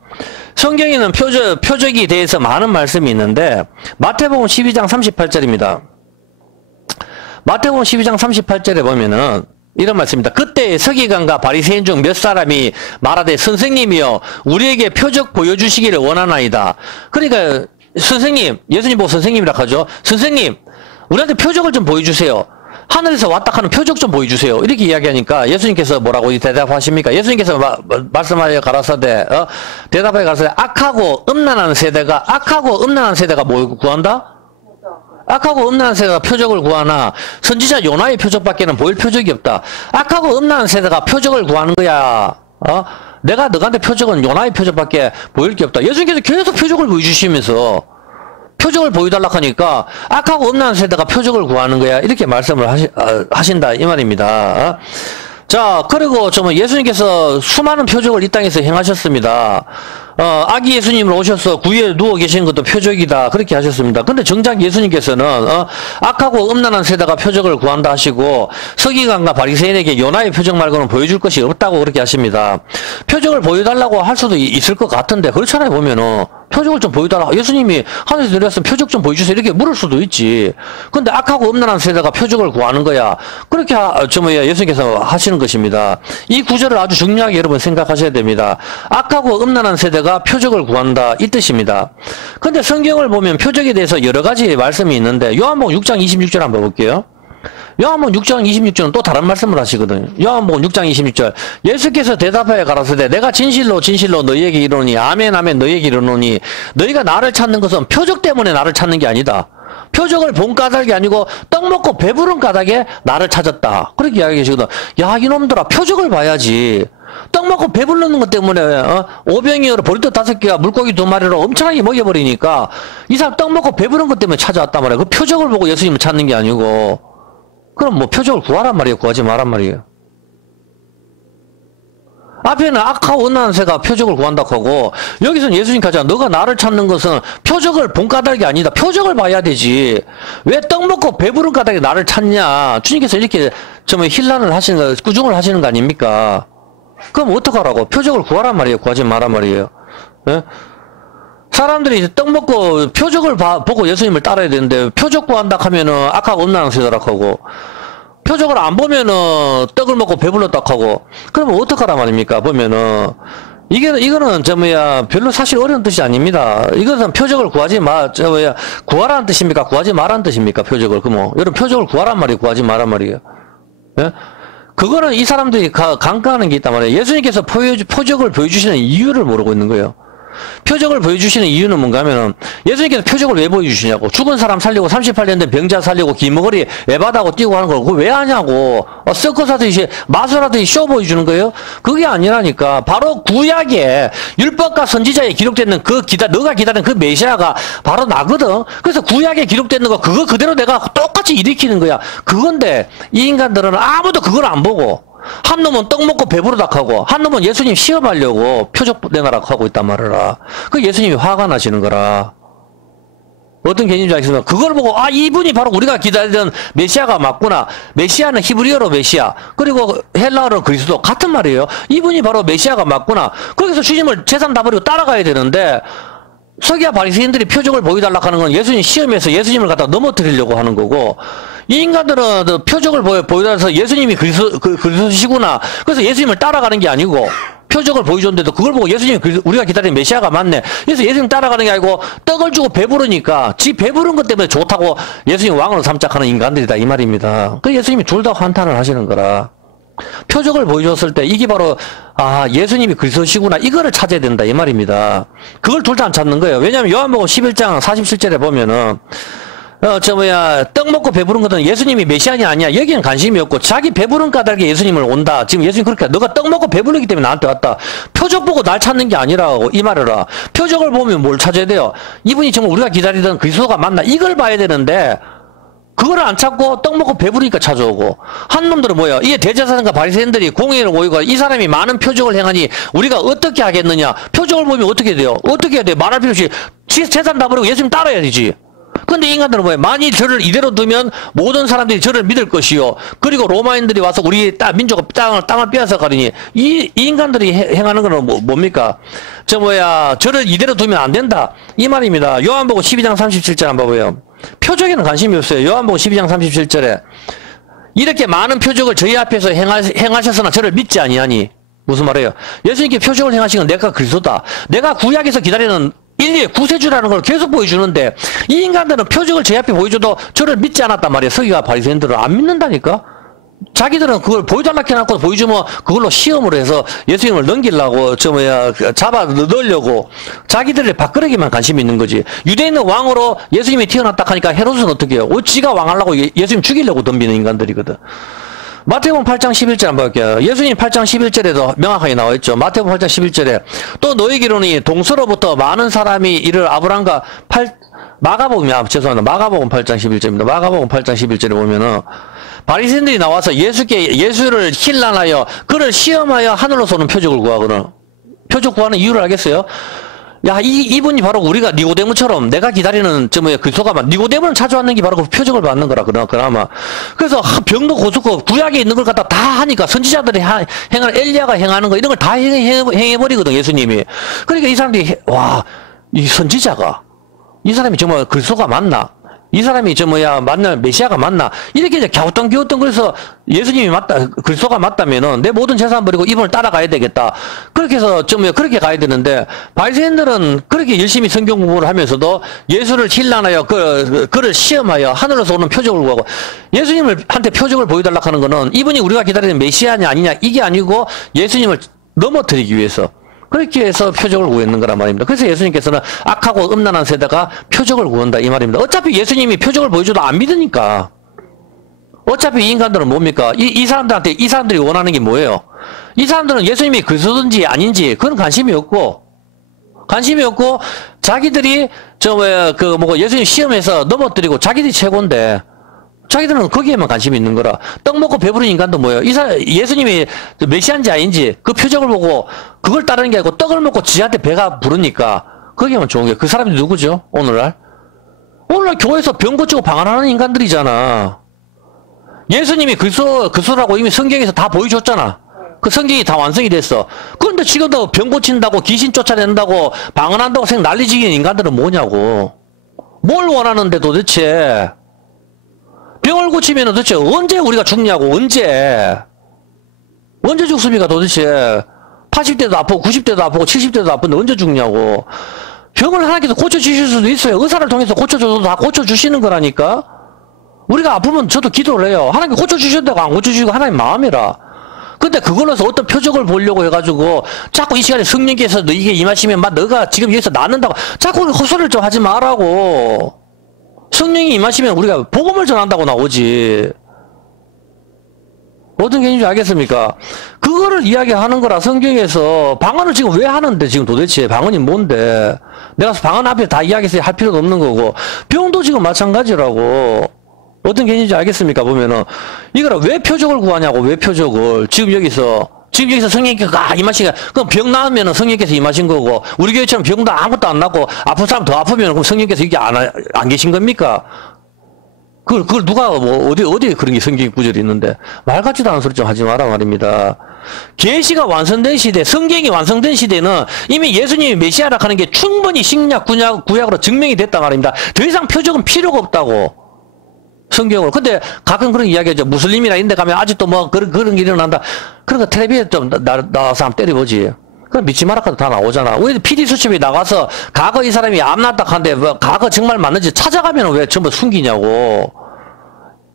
성경에는 표적에 대해서 많은 말씀이 있는데 마태복음 12장 38절입니다. 마태복음 12장 38절에 보면은 이런 말씀입니다. 그때 서기관과 바리새인 중 몇 사람이 말하되 선생님이여 우리에게 표적 보여주시기를 원하나이다. 그러니까 선생님, 예수님 보고 선생님이라 하죠. 선생님, 우리한테 표적을 좀 보여주세요. 하늘에서 왔다 하는 표적 좀 보여주세요. 이렇게 이야기하니까 예수님께서 뭐라고 대답하십니까? 예수님께서 말씀하여 가라사대, 대답하여 가라사대, 악하고 음란한 세대가 뭘 구한다? 악하고 음란한 세대가 표적을 구하나 선지자 요나의 표적밖에는 보일 표적이 없다. 악하고 음란한 세대가 표적을 구하는 거야. 내가 너한테 표적은 요나의 표적밖에 보일 게 없다. 예수님께서 계속 표적을 보여주시면서 표적을 보여달라 하니까 악하고 음란한 세대가 표적을 구하는 거야. 이렇게 말씀을 하신다 이 말입니다. 자, 그리고 예수님께서 수많은 표적을 이 땅에서 행하셨습니다. 아기 예수님을 오셔서 구유에 누워 계시는 것도 표적이다. 그렇게 하셨습니다. 근데 정작 예수님께서는, 악하고 음란한 세대가 표적을 구한다 하시고, 서기관과 바리새인에게 요나의 표적 말고는 보여줄 것이 없다고 그렇게 하십니다. 표적을 보여달라고 할 수도 있을 것 같은데, 그렇잖아요, 보면은. 표적을 좀 보여달라. 예수님이 하늘에서 내려왔으면 표적 좀 보여주세요. 이렇게 물을 수도 있지. 근데 악하고 음란한 세대가 표적을 구하는 거야. 그렇게, 예수님께서 하시는 것입니다. 이 구절을 아주 중요하게 여러분 생각하셔야 됩니다. 악하고 음란한 세대가 표적을 구한다. 이 뜻입니다. 근데 성경을 보면 표적에 대해서 여러 가지 말씀이 있는데, 요한복음 6장 26절 한번 볼게요. 요한복음 6장 26절은 또 다른 말씀을 하시거든요. 요한복음 6장 26절. 예수께서 대답하여 가라사대 내가 진실로 진실로 너희에게 이르노니 아멘 아멘 너희에게 이르노니 너희가 나를 찾는 것은 표적 때문에 나를 찾는 게 아니다. 표적을 본 까닭이 아니고 떡 먹고 배부른 까닭에 나를 찾았다. 그렇게 이야기해 주시거든. 야, 이놈들아 표적을 봐야지. 떡 먹고 배부르는 것 때문에 오병이어로 보리떡 5개와 물고기 2마리로 엄청나게 먹여버리니까 이 사람 떡 먹고 배부른 것 때문에 찾아왔단 말이야. 그 표적을 보고 예수님을 찾는 게 아니고 그럼 뭐 표적을 구하란 말이에요? 구하지 말란 말이에요? 앞에는 악하고 음란한 새가 표적을 구한다고 하고 여기서는 예수님 가자 너가 나를 찾는 것은 표적을 본 까닭이 아니다. 표적을 봐야 되지. 왜 떡 먹고 배부른 까닭에 나를 찾냐. 주님께서 이렇게 힐난을 하시는 거, 꾸중을 하시는 거 아닙니까? 그럼 어떡하라고? 표적을 구하란 말이에요? 구하지 말란 말이에요? 예? 사람들이 떡 먹고 표적을 보고 예수님을 따라야 되는데 표적 구한다 하면은 악하고 음란한 새더라고 하고 표적을 안 보면은 떡을 먹고 배불렀다 하고 그러면 어떡하란 말입니까? 보면은 이거는 별로 사실 어려운 뜻이 아닙니다. 이것은 표적을 구하지 구하라는 뜻입니까? 구하지 말라는 뜻입니까? 표적을 여러분 표적을 구하란 말이에요? 구하지 말란 말이에요? 예? 그거는 이 사람들이 간과하는 게 있단 말이에요. 예수님께서 표적을 보여주시는 이유를 모르고 있는 거예요. 표적을 보여주시는 이유는 뭔가 하면은 예수님께서 표적을 왜 보여주시냐고. 죽은 사람 살리고 38년 된 병자 살리고 기머거리 에바다고 뛰고 하는 걸 그거 왜 하냐고. 서커스 하듯이 마술하듯이 쇼 보여주는 거예요. 그게 아니라니까. 바로 구약에 율법과 선지자에 기록되는 너가 기다리는 그 메시아가 바로 나거든. 그래서 구약에 기록되는 거 그거 그대로 내가 똑같이 일으키는 거야. 그건데 이 인간들은 아무도 그걸 안 보고 한 놈은 떡 먹고 배부르다 하고 한 놈은 예수님 시험하려고 표적 내놔라고 하고 있단 말이라. 그 예수님이 화가 나시는 거라. 어떤 개념인지 알겠습니까? 그걸 보고 이분이 바로 우리가 기다리던 메시아가 맞구나. 메시아는 히브리어로 메시아 그리고 헬라어로 그리스도 같은 말이에요. 이분이 바로 메시아가 맞구나. 그래서 주님을 재산 다 버리고 따라가야 되는데 서기와 바리새인들이 표적을 보여달라고 하는 건 예수님 시험에서 예수님을 갖다 넘어뜨리려고 하는 거고 이 인간들은 표적을 보여달라서 예수님이 그리스도시구나. 그래서 예수님을 따라가는 게 아니고 표적을 보여줬는데도 그걸 보고 예수님이 우리가 기다리는 메시아가 맞네. 그래서 예수님 따라가는 게 아니고 떡을 주고 배부르니까 지 배부른 것 때문에 좋다고 예수님 왕으로 삼작하는 인간들이다 이 말입니다. 그 예수님이 둘 다 환탄을 하시는 거라. 표적을 보여줬을 때 이게 바로 예수님이 그리스도시구나 이거를 찾아야 된다 이 말입니다. 그걸 둘 다 안 찾는 거예요. 왜냐하면 요한복음 11장 47절에 보면은 떡 먹고 배부른 것은 예수님이 메시아니 아니야. 여기는 관심이 없고 자기 배부른 까닭에 예수님을 온다. 지금 예수님 그렇게 너가 떡 먹고 배부르기 때문에 나한테 왔다. 표적 보고 날 찾는 게 아니라고 이 말이라. 표적을 보면 뭘 찾아야 돼요? 이분이 정말 우리가 기다리던 그리스도가 맞나? 이걸 봐야 되는데 그걸 안 찾고 떡 먹고 배부르니까 찾아오고 한 놈들은 뭐야? 이게 대제사장과 바리새인들이 공의를 모이고 이 사람이 많은 표적을 행하니 우리가 어떻게 하겠느냐? 표적을 보면 어떻게 돼요? 어떻게 해야 돼요? 말할 필요 없이 재산 다 버리고 예수님 따라야 되지. 근데 인간들은 뭐예요? 만일 저를 이대로 두면 모든 사람들이 저를 믿을 것이요. 그리고 로마인들이 와서 우리 민족 땅을 빼앗아 가리니 이 인간들이 행하는 건 뭡니까? 저를 이대로 두면 안 된다. 이 말입니다. 요한복음 12장 37절 한번 봐봐요. 표적에는 관심이 없어요. 요한복음 12장 37절에 이렇게 많은 표적을 저희 앞에서 행하셨으나 저를 믿지 아니하니 무슨 말이에요? 예수님께 표적을 행하신 건 내가 그리스도다. 내가 구약에서 기다리는 인류의 구세주라는 걸 계속 보여주는데 이 인간들은 표적을 제 앞에 보여줘도 저를 믿지 않았단 말이에요. 서기와 바리새인들은 안 믿는다니까. 자기들은 그걸 보여달라고 해놓고 보여주면 그걸로 시험을 해서 예수님을 넘기려고 잡아 넣으려고 자기들의 밥그릇에만 관심이 있는 거지. 유대인은 왕으로 예수님이 태어났다 하니까 헤롯은 어떻게 해요? 지가 왕하려고 예수님 죽이려고 덤비는 인간들이거든. 마태복음 8장 11절 한번 볼게요. 예수님 8장 11절에도 명확하게 나와있죠. 마태복음 8장 11절에 또 너희기로니 동서로부터 많은 사람이 이를 아브람과 죄송합니다. 마가복음 8장 11절입니다. 마가복음 8장 11절에 보면은 바리새인들이 나와서 예수를 힐난하여 그를 시험하여 하늘로 쏘는 표적을 구하거든. 표적 구하는 이유를 알겠어요? 야, 이분이 바로 우리가 니고데모처럼 내가 기다리는 그리스도가 니고데모를 찾아왔는 게 바로 그 표적을 받는 거라 그나마. 그래서 병도 고쳤고 구약에 있는 걸 갖다 다 하니까 선지자들이 행하는 엘리야가 행하는 거 이런 걸 다 행해버리거든 예수님이. 그러니까 이 사람들이 이 선지자가 이 사람이 정말 그리스도가 맞나? 이 사람이 만날 메시아가 맞나? 이렇게 이제 갸우뚱 그래서 예수님이 그리스도가 맞다면은 내 모든 재산 버리고 이분을 따라가야 되겠다. 그렇게 해서 그렇게 가야 되는데, 바리새인들은 그렇게 열심히 성경 공부를 하면서도 예수를 힐난하여 그를 시험하여 하늘로서 오는 표적을 구하고, 예수님한테 표적을 보여달라 하는 거는 이분이 우리가 기다리는 메시아냐 아니냐 이게 아니고 예수님을 넘어뜨리기 위해서 그렇게 해서 표적을 구했는 거란 말입니다. 그래서 예수님께서는 악하고 음란한 세대가 표적을 구한다 이 말입니다. 어차피 예수님이 표적을 보여줘도 안 믿으니까. 어차피 이 인간들은 뭡니까? 이 사람들이 원하는 게 뭐예요? 이 사람들은 예수님이 그리스도인지 아닌지 그런 관심이 없고 자기들이 예수님 시험에서 넘어뜨리고 자기들이 최고인데 자기들은 거기에만 관심이 있는 거라. 떡 먹고 배부른 인간도 뭐예요? 예수님이 메시아인지 아닌지 그 표적을 보고 그걸 따르는 게 아니고 떡을 먹고 지한테 배가 부르니까 거기에만 좋은 게, 그 사람이 누구죠? 오늘날 교회에서 병 고치고 방언하는 인간들이잖아. 예수님이 그리스도라고 이미 성경에서 다 보여줬잖아. 그 성경이 다 완성이 됐어. 그런데 지금도 병 고친다고 귀신 쫓아낸다고 방언한다고 난리지기는 인간들은 뭐냐고. 뭘 원하는데 도대체. 병을 고치면 도대체 언제 우리가 죽냐고. 언제 죽습니까 도대체. 80대도 아프고 90대도 아프고 70대도 아픈데 언제 죽냐고. 병을 하나님께서 고쳐주실 수도 있어요. 의사를 통해서 고쳐줘도 다 고쳐주시는 거라니까. 우리가 아프면 저도 기도를 해요. 하나님 고쳐주신다고 안 고쳐주시고 하나님 마음이라. 근데 그걸로서 어떤 표적을 보려고 해가지고 자꾸 이 시간에 성령께서 너에게 임하시면 너가 지금 여기서 낫는다고 자꾸 헛소리를 좀 하지 말라고. 성령이 임하시면 우리가 복음을 전한다고 나오지. 어떤 개인인지 알겠습니까? 그거를 이야기하는 거라. 성경에서 방언을 지금 왜 하는데 지금 도대체 방언이 뭔데. 내가 방언 앞에 다 이야기해서 할 필요도 없는 거고. 병도 지금 마찬가지라고. 어떤 개인인지 알겠습니까? 보면은 이거를 왜 표적을 구하냐고. 왜 표적을. 지금 여기서 성령께서 임하시니까, 그럼 병 나으면은 성령께서 임하신 거고, 우리 교회처럼 병도 아무것도 안 나고, 아픈 사람 더 아프면 그럼 성령께서 이게 안 계신 겁니까? 그걸 누가, 어디 그런 게 성경 구절이 있는데, 말 같지도 않은 소리 좀 하지 마라 말입니다. 계시가 완성된 시대, 성경이 완성된 시대는 이미 예수님이 메시아라 하는 게 충분히 신약, 구약으로 증명이 됐단 말입니다. 더 이상 표적은 필요가 없다고. 성경으로. 근데 가끔 그런 이야기 하죠. 무슬림이나 이런 데 가면 아직도 그런 게 일어난다. 그러니까 텔레비에 좀 나와서 한번 때려보지. 그럼 믿지 마라 카도 다 나오잖아. 왜 PD수첩이 나가서 과거 이 사람이 암 났다 하는데 과거 정말 맞는지 찾아가면 왜 전부 숨기냐고.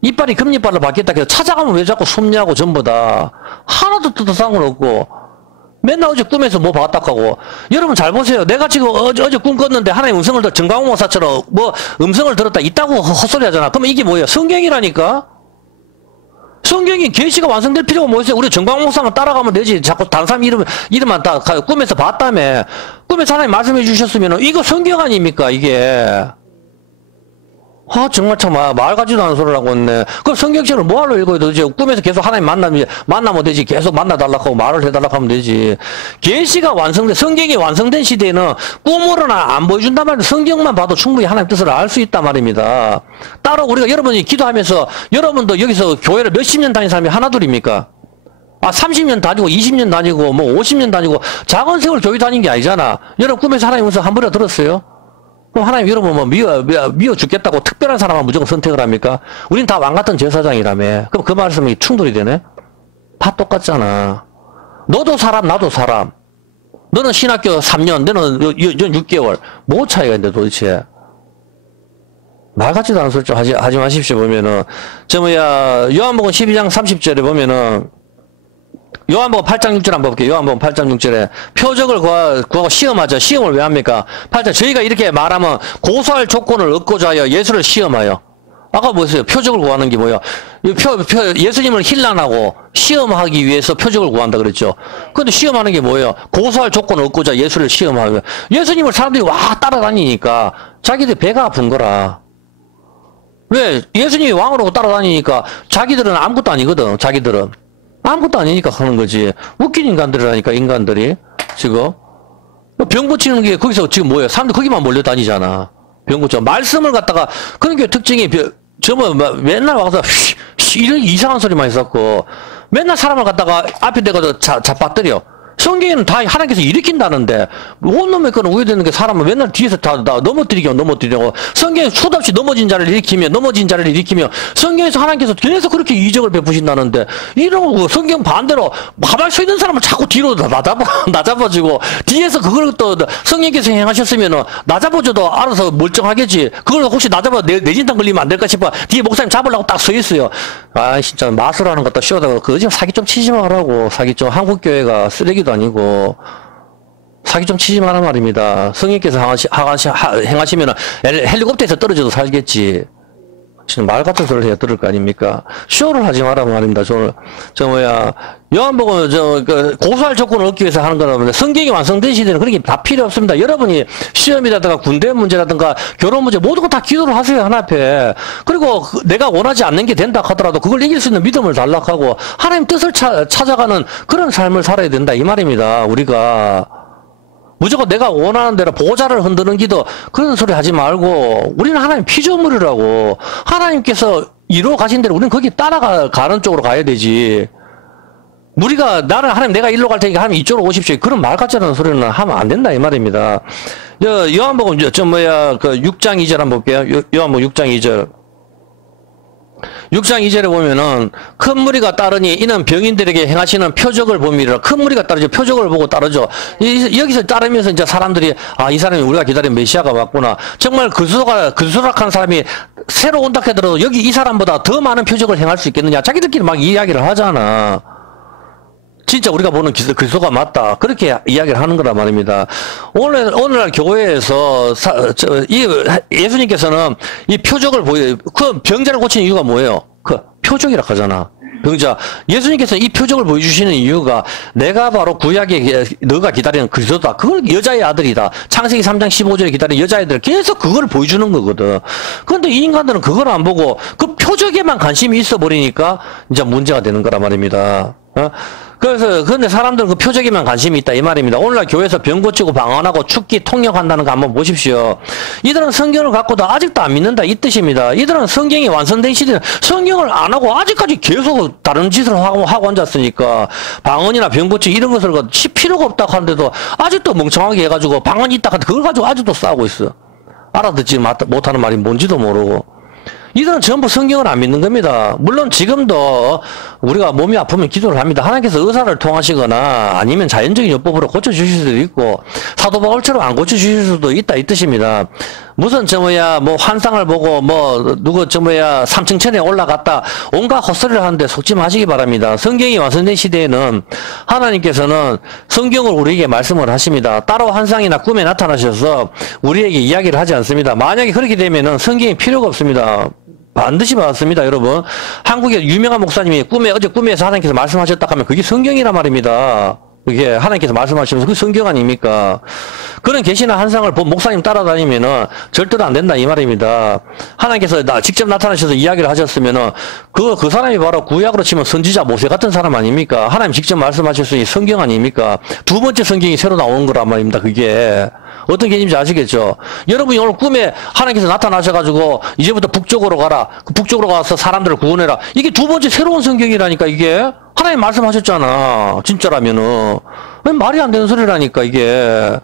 이빨이 금리빨로 바뀌었다 해서 찾아가면 왜 자꾸 숨냐고. 전부 다. 하나도 뜯어싼 건 없고. 맨날 어제 꿈에서 뭐 봤다 하고. 여러분 잘 보세요. 내가 지금 어제 꿈 꿨는데 하나님 음성을 정광훈 목사처럼 음성을 들었다 있다고 헛소리 하잖아. 그러면 이게 뭐예요? 성경이라니까? 성경이 계시가 완성될 필요가 뭐 있어요? 우리 정광훈 목사만 따라가면 되지. 자꾸 다른 사람 이름만 다 꿈에서 봤다며. 꿈에서 하나님 말씀해 주셨으면 이거 성경 아닙니까 이게. 정말 참 말 같지도 않은 소리를 하고 있네. 그럼 성경책을 뭐하러 읽어요 도대체. 꿈에서 계속 하나님 만나면 되지. 계속 만나달라고 하고 말을 해달라고 하면 되지. 계시가 완성된, 성경이 완성된 시대에는 꿈으로나 안 보여준단 말이에요. 성경만 봐도 충분히 하나님 뜻을 알 수 있단 말입니다. 따로 우리가 여러분이 기도하면서 여러분도 여기서 교회를 몇십 년 다닌 사람이 하나둘입니까? 30년 다니고 20년 다니고 50년 다니고 작은 세월 교회 다닌 게 아니잖아. 여러분 꿈에서 하나님 음성 한 번이라도 들었어요? 그럼 하나님 여러분 미워 죽겠다고 특별한 사람만 무조건 선택을 합니까? 우린 다 왕같은 제사장이라며. 그럼 그 말씀이 충돌이 되네? 다 똑같잖아. 너도 사람 나도 사람. 너는 신학교 3년 너는 6개월. 뭐 차이가 있는데 도대체. 말 같지도 않은 소리 좀 하지 마십시오. 보면은 요한복음 12장 30절에 보면은 요한복음 8장 6절 한번 볼게요. 요한복음 8장 6절에 표적을 구하고 시험하죠. 시험을 왜 합니까? 8장 저희가 이렇게 말하면 고소할 조건을 얻고자 하여 예수를 시험하여. 아까 뭐였어요? 표적을 구하는 게 뭐야? 예수님을 힐난하고 시험하기 위해서 표적을 구한다 그랬죠. 근데 시험하는 게 뭐예요? 고소할 조건을 얻고자 예수를 시험하고. 예수님을 사람들이 와 따라다니니까 자기들 배가 아픈 거라. 왜? 예수님이 왕으로 따라다니니까 자기들은 아무것도 아니거든. 자기들은. 아무것도 아니니까 하는 거지. 웃긴 인간들이라니까, 인간들이. 지금. 병 고치는 게 거기서 지금 뭐예요? 사람들 거기만 몰려다니잖아. 병 고쳐. 말씀을 갖다가, 그런 게 특징이, 맨날 와서, 이런 이상한 소리만 했었고, 맨날 사람을 갖다가 앞에 대가서 잡아뜨려. 성경에는 다 하나님께서 일으킨다는데, 온몸에 거는 우회되는 게 사람은 맨날 뒤에서 다 넘어뜨리고, 성경에 수도 없이 넘어진 자를 일으키며, 성경에서 하나님께서 계속 그렇게 이적을 베푸신다는데, 이런 거 성경 반대로, 가만히 서 있는 사람을 자꾸 뒤로 나잡아주고, 뒤에서 그걸 또 성령께서 행하셨으면은, 나잡아줘도 알아서 멀쩡하겠지. 그걸 혹시 나잡아 내진탕 걸리면 안 될까 싶어. 뒤에 목사님 잡으려고 딱 서 있어요. 아, 진짜 마술하는 것도 쉬워다고, 그거 좀 사기 좀 치지 말라고. 사기 좀, 한국교회가 쓰레기도 아니고 사기 좀 치지 마라 말입니다. 성령께서 행하시면 헬리콥터에서 떨어져도 살겠지. 지금 말 같은 소리를 해야 들을 거 아닙니까? 쇼를 하지 마라 말입니다. 요한복음 고소할 조건을 얻기 위해서 하는 거라는데 성경이 완성된 시대는 그런 게 다 필요 없습니다. 여러분이 시험이라든가 군대 문제라든가 결혼 문제 모두 다 기도를 하세요. 하나 앞에. 그리고 내가 원하지 않는 게 된다 하더라도 그걸 이길 수 있는 믿음을 달락하고 하나님 뜻을 찾아가는 그런 삶을 살아야 된다 이 말입니다. 우리가. 무조건 내가 원하는 대로 보좌를 흔드는 기도 그런 소리 하지 말고 우리는 하나님 피조물이라고 하나님께서 이루어 가신 대로 우리는 거기 따라가는 쪽으로 가야 되지. 우리가 하나님 내가 일로 갈 테니까 하나님 이쪽으로 오십시오. 그런 말 같지 않은 소리는 하면 안 된다 이 말입니다. 요한복음 6장 2절 한번 볼게요. 요한복음 6장 2절. 6장 2절에 보면은 큰 무리가 따르니 이는 병인들에게 행하시는 표적을 봄이라. 큰 무리가 따르죠. 표적을 보고 따르죠. 여기서 따르면서 이제 사람들이 이 사람이 우리가 기다린 메시아가 왔구나. 정말 그수락한 사람이 새로 온다 하더라도 여기 이 사람보다 더 많은 표적을 행할 수 있겠느냐. 자기들끼리 막 이야기를 하잖아. 진짜 우리가 보는 그리스도가 맞다. 그렇게 이야기를 하는 거란 말입니다. 오늘날 교회에서 예수님께서는 이 표적을 그 병자를 고치는 이유가 뭐예요? 그 표적이라 하잖아. 병자. 예수님께서 이 표적을 보여주시는 이유가 내가 바로 구약에 너가 기다리는 그리스도다. 그걸 여자의 아들이다. 창세기 3장 15절에 기다리는 여자애들 계속 그걸 보여주는 거거든. 그런데 이 인간들은 그걸 안 보고 그 표적에만 관심이 있어 버리니까 이제 문제가 되는 거란 말입니다. 근데 사람들은 그 표적에만 관심이 있다 이 말입니다. 오늘날 교회에서 병 고치고 방언하고 축기 통역한다는 거 한번 보십시오. 이들은 성경을 갖고도 아직도 안 믿는다 이 뜻입니다. 이들은 성경이 완성된 시대는 성경을 안 하고 아직까지 계속 다른 짓을 하고 앉았으니까 방언이나 병 고치기 이런 것을 필요가 없다고 하는데도 아직도 멍청하게 해가지고 방언이 있다 하는데 그걸 가지고 아직도 싸우고 있어. 알아듣지 못하는 말이 뭔지도 모르고. 이들은 전부 성경을 안 믿는 겁니다. 물론 지금도 우리가 몸이 아프면 기도를 합니다. 하나님께서 의사를 통하시거나 아니면 자연적인 요법으로 고쳐주실 수도 있고 사도 바울처럼 안 고쳐주실 수도 있다 이 뜻입니다. 무슨 뭐 환상을 보고 누구 3층 천에 올라갔다 온갖 헛소리를 하는데 속지 마시기 바랍니다. 성경이 완성된 시대에는 하나님께서는 성경을 우리에게 말씀을 하십니다. 따로 환상이나 꿈에 나타나셔서 우리에게 이야기를 하지 않습니다. 만약에 그렇게 되면은 성경이 필요가 없습니다. 반드시 받았습니다, 여러분. 한국의 유명한 목사님이 어제 꿈에서 하나님께서 말씀하셨다 하면 그게 성경이란 말입니다. 그게 하나님께서 말씀하시면서 그게 성경 아닙니까? 그런 계시나 환상을 목사님 따라다니면은 절대로 안 된다 이 말입니다. 하나님께서 직접 나타나셔서 이야기를 하셨으면은 그 사람이 바로 구약으로 치면 선지자 모세 같은 사람 아닙니까? 하나님 직접 말씀하셨으니 성경 아닙니까? 두 번째 성경이 새로 나온 거란 말입니다. 그게 어떤 개념인지 아시겠죠? 여러분이 오늘 꿈에 하나님께서 나타나셔가지고 이제부터 북쪽으로 가라. 북쪽으로 가서 사람들을 구원해라. 이게 두 번째 새로운 성경이라니까 이게. 하나님 말씀하셨잖아. 진짜라면은. 말이 안 되는 소리라니까 이게.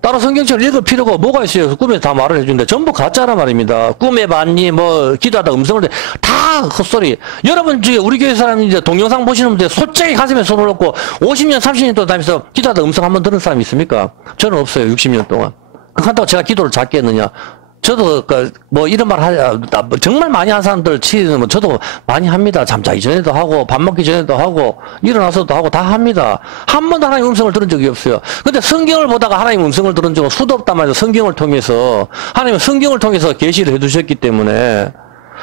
따로 성경책을 읽을 필요가 뭐가 있어요. 꿈에 다 말을 해준대. 전부 가짜란 말입니다. 꿈에 봤니, 기도하다 음성을 다 헛소리. 여러분, 우리 교회 사람이 이제 동영상 보시는 분들 솔직히 가슴에 손을 얹고 50년, 30년 동안 다니면서 기도하다 음성 한번 들은 사람 있습니까? 저는 없어요. 60년 동안. 그렇다고 제가 기도를 작게 했느냐? 저도 뭐 이런 말 정말 많이 하는 사람들 치는 뭐 저도 많이 합니다. 잠자기 전에도 하고 밥 먹기 전에도 하고 일어나서도 하고 다 합니다. 한 번도 하나님 음성을 들은 적이 없어요. 근데 성경을 보다가 하나님 음성을 들은 적은 수도 없단 말이에요. 성경을 통해서 하나님은 성경을 통해서 계시를 해주셨기 때문에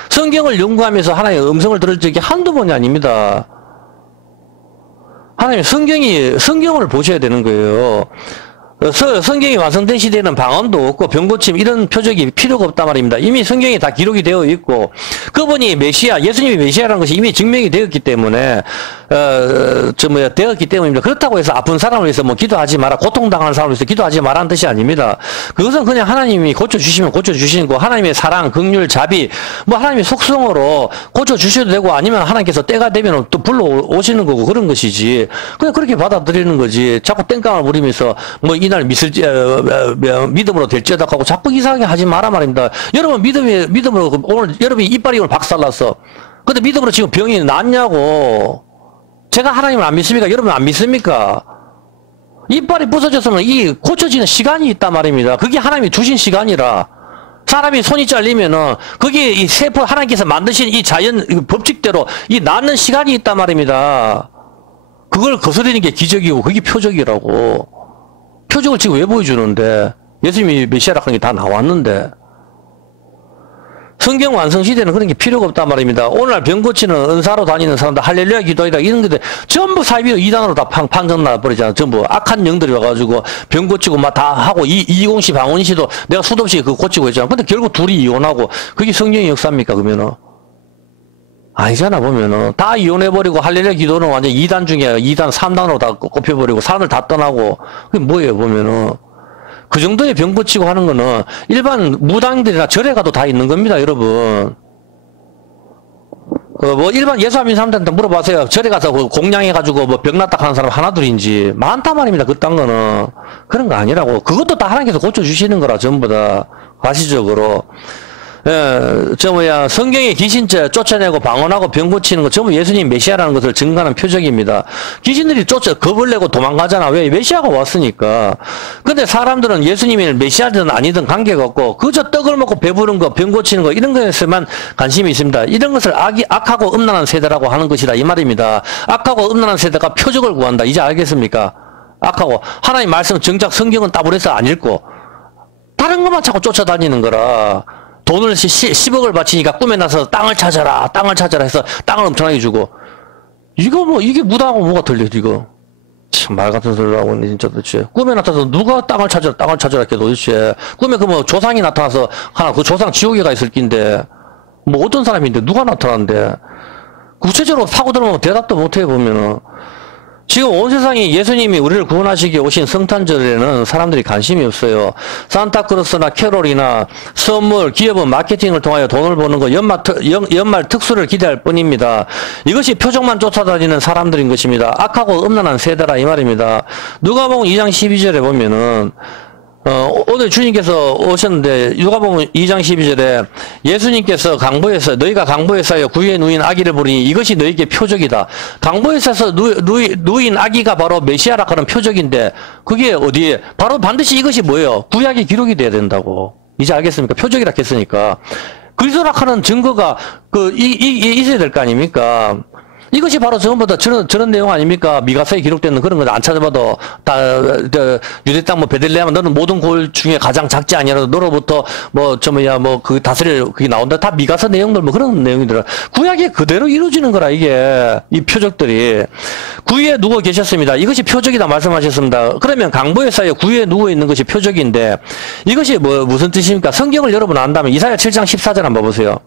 성경을 연구하면서 하나님의 음성을 들을 적이 한두 번이 아닙니다. 하나님 성경을 보셔야 되는 거예요. 성경이 완성된 시대에는 방언도 없고 병고침 이런 표적이 필요가 없단 말입니다. 이미 성경에 다 기록이 되어 있고 그분이 메시아, 예수님이 메시아라는 것이 이미 증명이 되었기 때문에 되었기 때문입니다. 그렇다고 해서 아픈 사람을 위해서 뭐 기도하지 마라, 고통당하는 사람을 위해서 기도하지 마라는 뜻이 아닙니다. 그것은 그냥 하나님이 고쳐주시면 고쳐주시는 거, 하나님의 사랑, 긍휼, 자비, 뭐 하나님의 속성으로 고쳐주셔도 되고 아니면 하나님께서 때가 되면 또 불러오시는 거고 그런 것이지. 그냥 그렇게 받아들이는 거지. 자꾸 땡깡을 부리면서 뭐 이날 믿음으로 될지어다 하고 자꾸 이상하게 하지 마라 말입니다. 여러분 믿음으로 오늘 여러분이 이빨이 오늘 박살났어. 근데 믿음으로 지금 병이 낫냐고. 제가 하나님을 안 믿습니까? 여러분 안 믿습니까? 이빨이 부서졌으면 이 고쳐지는 시간이 있단 말입니다. 그게 하나님이 주신 시간이라. 사람이 손이 잘리면은 그게 이 세포 하나님께서 만드신 이 자연 법칙대로 이 낫는 시간이 있단 말입니다. 그걸 거스르는 게 기적이고 그게 표적이라고. 표적을 지금 왜 보여주는데? 예수님이 메시아라는 게 다 나왔는데. 성경 완성 시대는 그런 게 필요가 없단 말입니다. 오늘날 병 고치는 은사로 다니는 사람들 할렐루야 기도이다 이런 것들 전부 사이비로 이단으로 다 판정 나버리잖아. 전부 악한 영들이 와가지고 병 고치고 막 다 하고 이공 씨, 방원 씨도 내가 수도 없이 그거 고치고 있잖아. 근데 결국 둘이 이혼하고 그게 성경의 역사입니까 그러면은? 아니잖아 보면은 다 이혼해버리고 할렐루야 기도는 완전 2단 중에 2단 3단으로 다 꼽혀버리고 사람들 다 떠나고 그게 뭐예요 보면은? 그 정도의 병 고치고 하는 거는 일반 무당들이나 절에 가도 다 있는 겁니다, 여러분. 뭐 일반 예수 안 믿는 사람들한테 물어봐세요. 절에 가서 공양해가지고 뭐 병 났다 하는 사람 하나둘인지 많단 말입니다. 그딴 거는 그런 거 아니라고. 그것도 다 하나님께서 고쳐주시는 거라 전부 다 과시적으로. 성경의 귀신죄 쫓아내고 방언하고 병 고치는 거 전부 예수님 메시아라는 것을 증거하는 표적입니다. 귀신들이 겁을 내고 도망가잖아. 왜? 메시아가 왔으니까. 근데 사람들은 예수님이 메시아든 아니든 관계가 없고 그저 떡을 먹고 배부른 거, 병 고치는 거 이런 것에서만 관심이 있습니다. 이런 것을 악하고 음란한 세대라고 하는 것이다 이 말입니다. 악하고 음란한 세대가 표적을 구한다. 이제 알겠습니까? 악하고 하나님 말씀 정작 성경은 따블에서 안 읽고 다른 것만 자꾸 쫓아다니는 거라. 돈을 10억을 바치니까 꿈에 나서 땅을 찾아라 해서 땅을 엄청나게 주고. 이게 무당하고 뭐가 틀려, 이거. 참, 말 같은 소리를 하고 있네, 진짜 도대체. 꿈에 나타나서 누가 땅을 찾아라, 걔 도대체. 꿈에 조상이 나타나서, 그 조상 지옥에 가 있을 낀데, 뭐 어떤 사람인데, 누가 나타났는데. 구체적으로 파고들면 대답도 못해, 보면은. 지금 온 세상이 예수님이 우리를 구원하시기 오신 성탄절에는 사람들이 관심이 없어요. 산타크로스나 캐롤이나 선물, 기업은 마케팅을 통하여 돈을 버는 거 연말 특수를 기대할 뿐입니다. 이것이 표적만 쫓아다니는 사람들인 것입니다. 악하고 음란한 세대라 이 말입니다. 누가복음 2장 12절에 보면은 오늘 주님께서 오셨는데 누가복음 2장 12절에 예수님께서 강보에서 너희가 강보에서 구유에 누인 아기를 보리니 이것이 너희에게 표적이다. 강보에서 누인 아기가 바로 메시아라 하는 표적인데 그게 어디에? 바로 반드시 이것이 뭐예요? 구약에 기록이 돼야 된다고. 이제 알겠습니까? 표적이라 했으니까. 그리스도라 하는 증거가 있어야 될 거 아닙니까? 이것이 바로 전부 다 저런 내용 아닙니까? 미가서에 기록되는 그런 거 안 찾아봐도 다 유대 땅 베들레헴 너는 모든 골 중에 가장 작지 아니라도 너로부터 그 다스릴 그게 나온다. 다 미가서 내용들 그런 내용이더라. 구약이 그대로 이루어지는 거라 이게 이 표적들이. 구유에 누워 계셨습니다. 이것이 표적이다 말씀하셨습니다. 그러면 강보의 사이에 구유에 누워 있는 것이 표적인데 이것이 무슨 뜻입니까? 성경을 여러분 안다면 이사야 7장 14절 한번 보세요.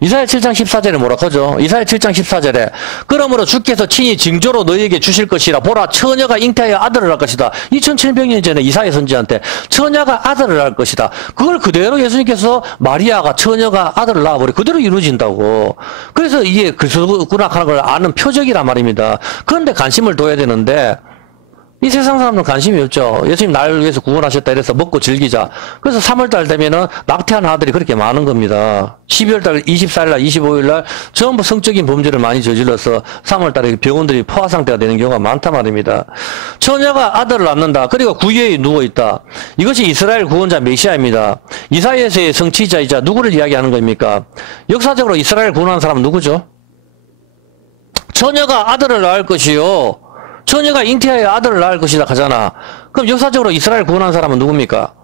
이사야 7장 14절에 뭐라 하죠? 이사야 7장 14절에 그러므로 주께서 친히 징조로 너희에게 주실 것이라. 보라 처녀가 잉태하여 아들을 낳을 것이다. 2700년 전에 이사야 선지한테 처녀가 아들을 낳을 것이다. 그걸 그대로 예수님께서 마리아가 처녀가 아들을 낳아버려 그대로 이루어진다고. 그래서 이게 그리스도구나 하는 걸 아는 표적이란 말입니다. 그런데 관심을 둬야 되는데 이 세상 사람들은 관심이 없죠. 예수님 나를 위해서 구원하셨다 이래서 먹고 즐기자. 그래서 3월달 되면은 낙태한 아들이 그렇게 많은 겁니다. 12월달 24일날 25일날 전부 성적인 범죄를 많이 저질러서 3월달에 병원들이 포화 상태가 되는 경우가 많단 말입니다. 처녀가 아들을 낳는다. 그리고 구유에 누워있다. 이것이 이스라엘 구원자 메시아입니다. 이사야서의 성취자이자 누구를 이야기하는 겁니까? 역사적으로 이스라엘 구원한 사람은 누구죠? 처녀가 아들을 낳을 것이요. 처녀가 잉태하여 아들을 낳을 것이다 하잖아. 그럼 역사적으로 이스라엘 구원한 사람은 누굽니까?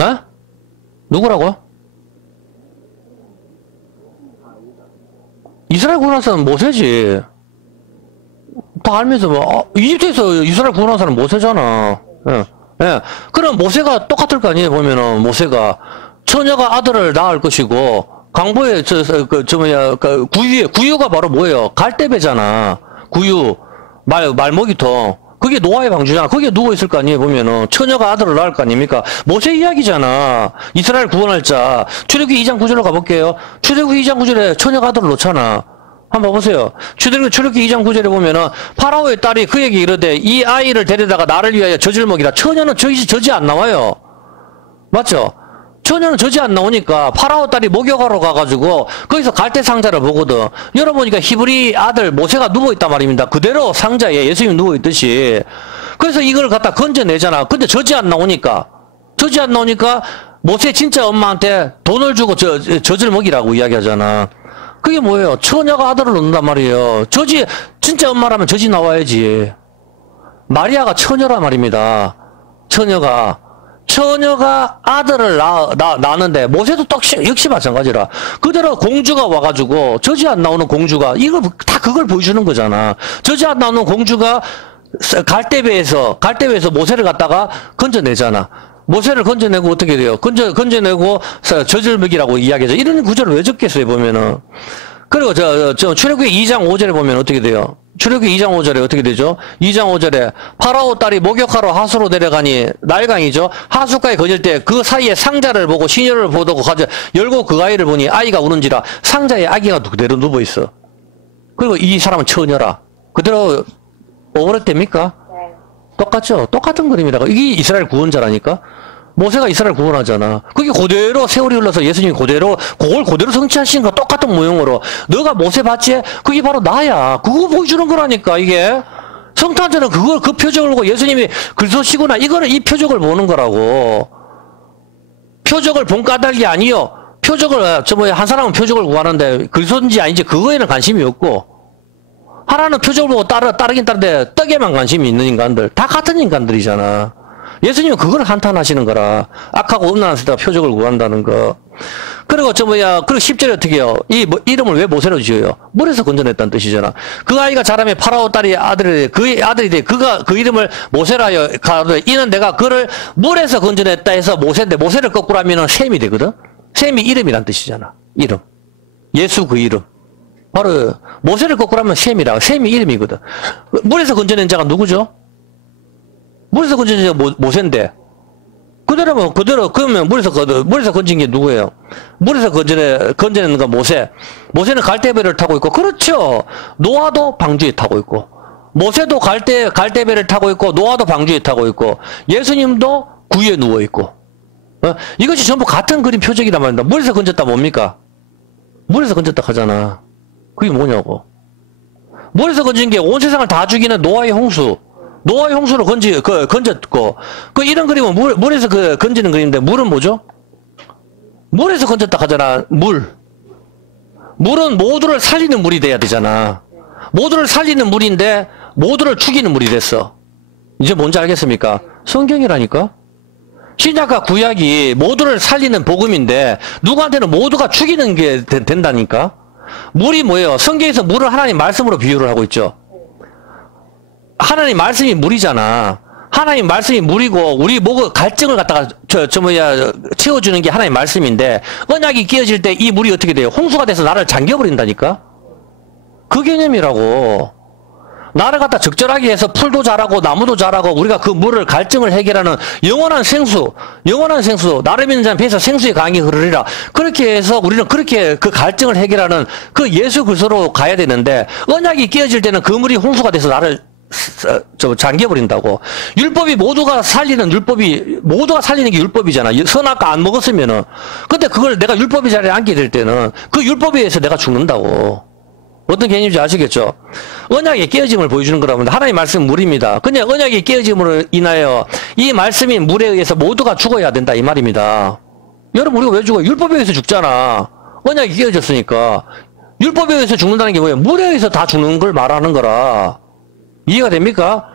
어? 누구라고? 이스라엘 구원한 사람은 모세지. 다 알면서 뭐 이집트에서 이스라엘 구원한 사람은 모세잖아. 예. 예. 그럼 모세가 똑같을 거 아니에요. 보면은 모세가 처녀가 아들을 낳을 것이고 강보에 구유가 바로 뭐예요? 갈대배잖아. 구유. 말먹이통. 그게 노아의 방주잖아. 거기에 누워있을 거 아니에요, 보면은. 처녀가 아들을 낳을 거 아닙니까? 모세 이야기잖아. 이스라엘 구원할 자. 출애굽기 2장 9절로 가볼게요. 출애굽기 2장 9절에 처녀가 아들을 놓잖아. 한번 봐보세요. 출애굽기 2장 9절에 보면은, 파라오의 딸이 그에게 이르되, 이 아이를 데려다가 나를 위하여 젖을 먹이라. 처녀는 저지 안 나와요. 맞죠? 처녀는 저지 안 나오니까 파라오 딸이 목욕하러 가가지고 거기서 갈대 상자를 보거든. 열어보니까 히브리 아들 모세가 누워있단 말입니다. 그대로 상자에 예수님이 누워있듯이. 그래서 이걸 갖다 건져내잖아. 근데 저지 안 나오니까 모세 진짜 엄마한테 돈을 주고 젖을 먹이라고 이야기하잖아. 그게 뭐예요? 처녀가 아들을 낳는단 말이에요. 진짜 엄마라면 저지 나와야지. 마리아가 처녀란 말입니다. 처녀가 아들을 낳는데 모세도 역시 마찬가지라. 그대로 공주가 와가지고 저지 안 나오는 공주가 이걸 다 그걸 보여주는 거잖아. 저지 안 나오는 공주가 갈대배에서 모세를 갖다가 건져내잖아. 모세를 건져내고 어떻게 돼요? 건져내고 젖을 먹이라고 이야기하죠. 이런 구절을 왜 적겠어요 보면은. 그리고 출애굽기 2장 5절에 보면 어떻게 돼요? 출애굽기 2장 5절에 어떻게 되죠? 2장 5절에 파라오 딸이 목욕하러 하수로 내려가니 날강이죠. 하수가에 거닐 때 그 사이에 상자를 보고 시녀를 보고 열고 그 아이를 보니 아이가 우는지라 상자에 아기가 그대로 누워 있어. 그리고 이 사람은 처녀라. 그대로 오버랩됩니까? 네. 똑같죠? 똑같은 그림이라. 이게 이스라엘 구원자라니까? 모세가 이스라엘 구원하잖아. 그게 그대로 세월이 흘러서 예수님이 그걸 그대로 성취하신 거 똑같은 모형으로. 너가 모세 봤지? 그게 바로 나야. 그거 보여주는 거라니까, 이게. 성탄절은 그 표적을 보고 예수님이 그리스도시구나. 이 표적을 보는 거라고. 표적을 본 까닭이 아니요. 한 사람은 표적을 구하는데 그리스도인지 아닌지 그거에는 관심이 없고. 하나는 표적을 보고 따르긴 따르는데 떡에만 관심이 있는 인간들. 다 같은 인간들이잖아. 예수님은 그걸 한탄하시는 거라. 악하고 음란한 세대가 표적을 구한다는 거. 그리고 그리고 10절에 어떻게 해요? 이름을 왜 모세로 지어요? 물에서 건져냈다는 뜻이잖아. 그 아이가 자라면 파라오 딸이 그 아들이 돼. 그 이름을 모세라 하여 가로되 이는 내가 그를 물에서 건져냈다 해서 모세인데 모세를 거꾸로 하면은 셈이 되거든? 셈이 이름이란 뜻이잖아. 이름. 예수 그 이름. 바로 모세를 거꾸로 하면 셈이라. 셈이 이름이거든. 물에서 건져낸 자가 누구죠? 물에서 건진 게 모세인데. 그러면 물에서 건진 게 누구예요? 물에서 건져내는 건 모세. 모세는 갈대배를 타고 있고, 그렇죠. 노아도 방주에 타고 있고, 모세도 갈대배를 타고 있고, 노아도 방주에 타고 있고, 예수님도 구유에 누워 있고. 이것이 전부 같은 그림 표적이란 말입니다. 물에서 건졌다 뭡니까? 물에서 건졌다 하잖아. 그게 뭐냐고. 물에서 건진 게 온 세상을 다 죽이는 노아의 홍수. 노아의 홍수로 건졌고, 이런 그림은 물에서 건지는 그림인데, 물은 뭐죠? 물에서 건졌다 하잖아, 물은 모두를 살리는 물이 돼야 되잖아. 모두를 살리는 물인데, 모두를 죽이는 물이 됐어. 이제 뭔지 알겠습니까? 성경이라니까? 신약과 구약이 모두를 살리는 복음인데, 누구한테는 모두가 죽이는 게 된다니까? 물이 뭐예요? 성경에서 물을 하나님 말씀으로 비유를 하고 있죠. 하나님 말씀이 물이잖아. 하나님 말씀이 물이고 우리 목의 갈증을 갖다가 채워주는 게 하나님 말씀인데 언약이 끼어질 때 이 물이 어떻게 돼요? 홍수가 돼서 나를 잠겨버린다니까? 그 개념이라고. 나를 갖다 적절하게 해서 풀도 자라고 나무도 자라고 우리가 그 물을 갈증을 해결하는 영원한 생수 나를 믿는 자는 배에서 생수의 강이 흐르리라. 그렇게 해서 우리는 그렇게 그 갈증을 해결하는 그 예수 그리스도로 가야 되는데 언약이 끼어질 때는 그 물이 홍수가 돼서 나를 잠겨버린다고. 율법이 모두가 살리는 게 율법이잖아. 선악과 안 먹었으면은. 근데 그걸 내가 율법의 자리에 앉게 될 때는 그 율법에 의해서 내가 죽는다고. 어떤 개념인지 아시겠죠? 언약의 깨어짐을 보여주는 거라면 하나님의 말씀은 물입니다. 그냥 언약의 깨어짐으로 인하여 이 말씀이 물에 의해서 모두가 죽어야 된다 이 말입니다. 여러분 우리가 왜 죽어요? 율법에 의해서 죽잖아. 언약이 깨어졌으니까. 율법에 의해서 죽는다는 게 뭐예요? 물에 의해서 다 죽는 걸 말하는 거라. 이해가 됩니까?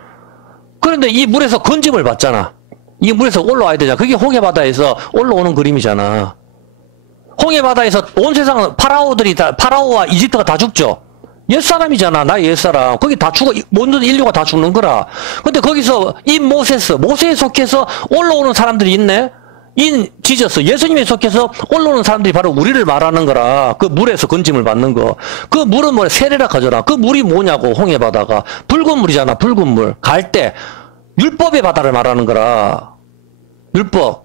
그런데 이 물에서 건짐을 받잖아. 이 물에서 올라와야 되잖아. 그게 홍해바다에서 올라오는 그림이잖아. 홍해바다에서 온 세상 파라오와 이집트가 다 죽죠. 옛사람이잖아. 나 옛사람. 거기 다 죽어. 모든 인류가 다 죽는 거라. 근데 거기서 이 모세에 속해서 올라오는 사람들이 있네? 예수님에 속해서 올라오는 사람들이 바로 우리를 말하는 거라. 그 물에서 건짐을 받는 거. 그 물은 뭐야? 세례라 하잖아. 그 물이 뭐냐고, 홍해바다가. 붉은 물이잖아, 붉은 물. 갈대. 율법의 바다를 말하는 거라. 율법.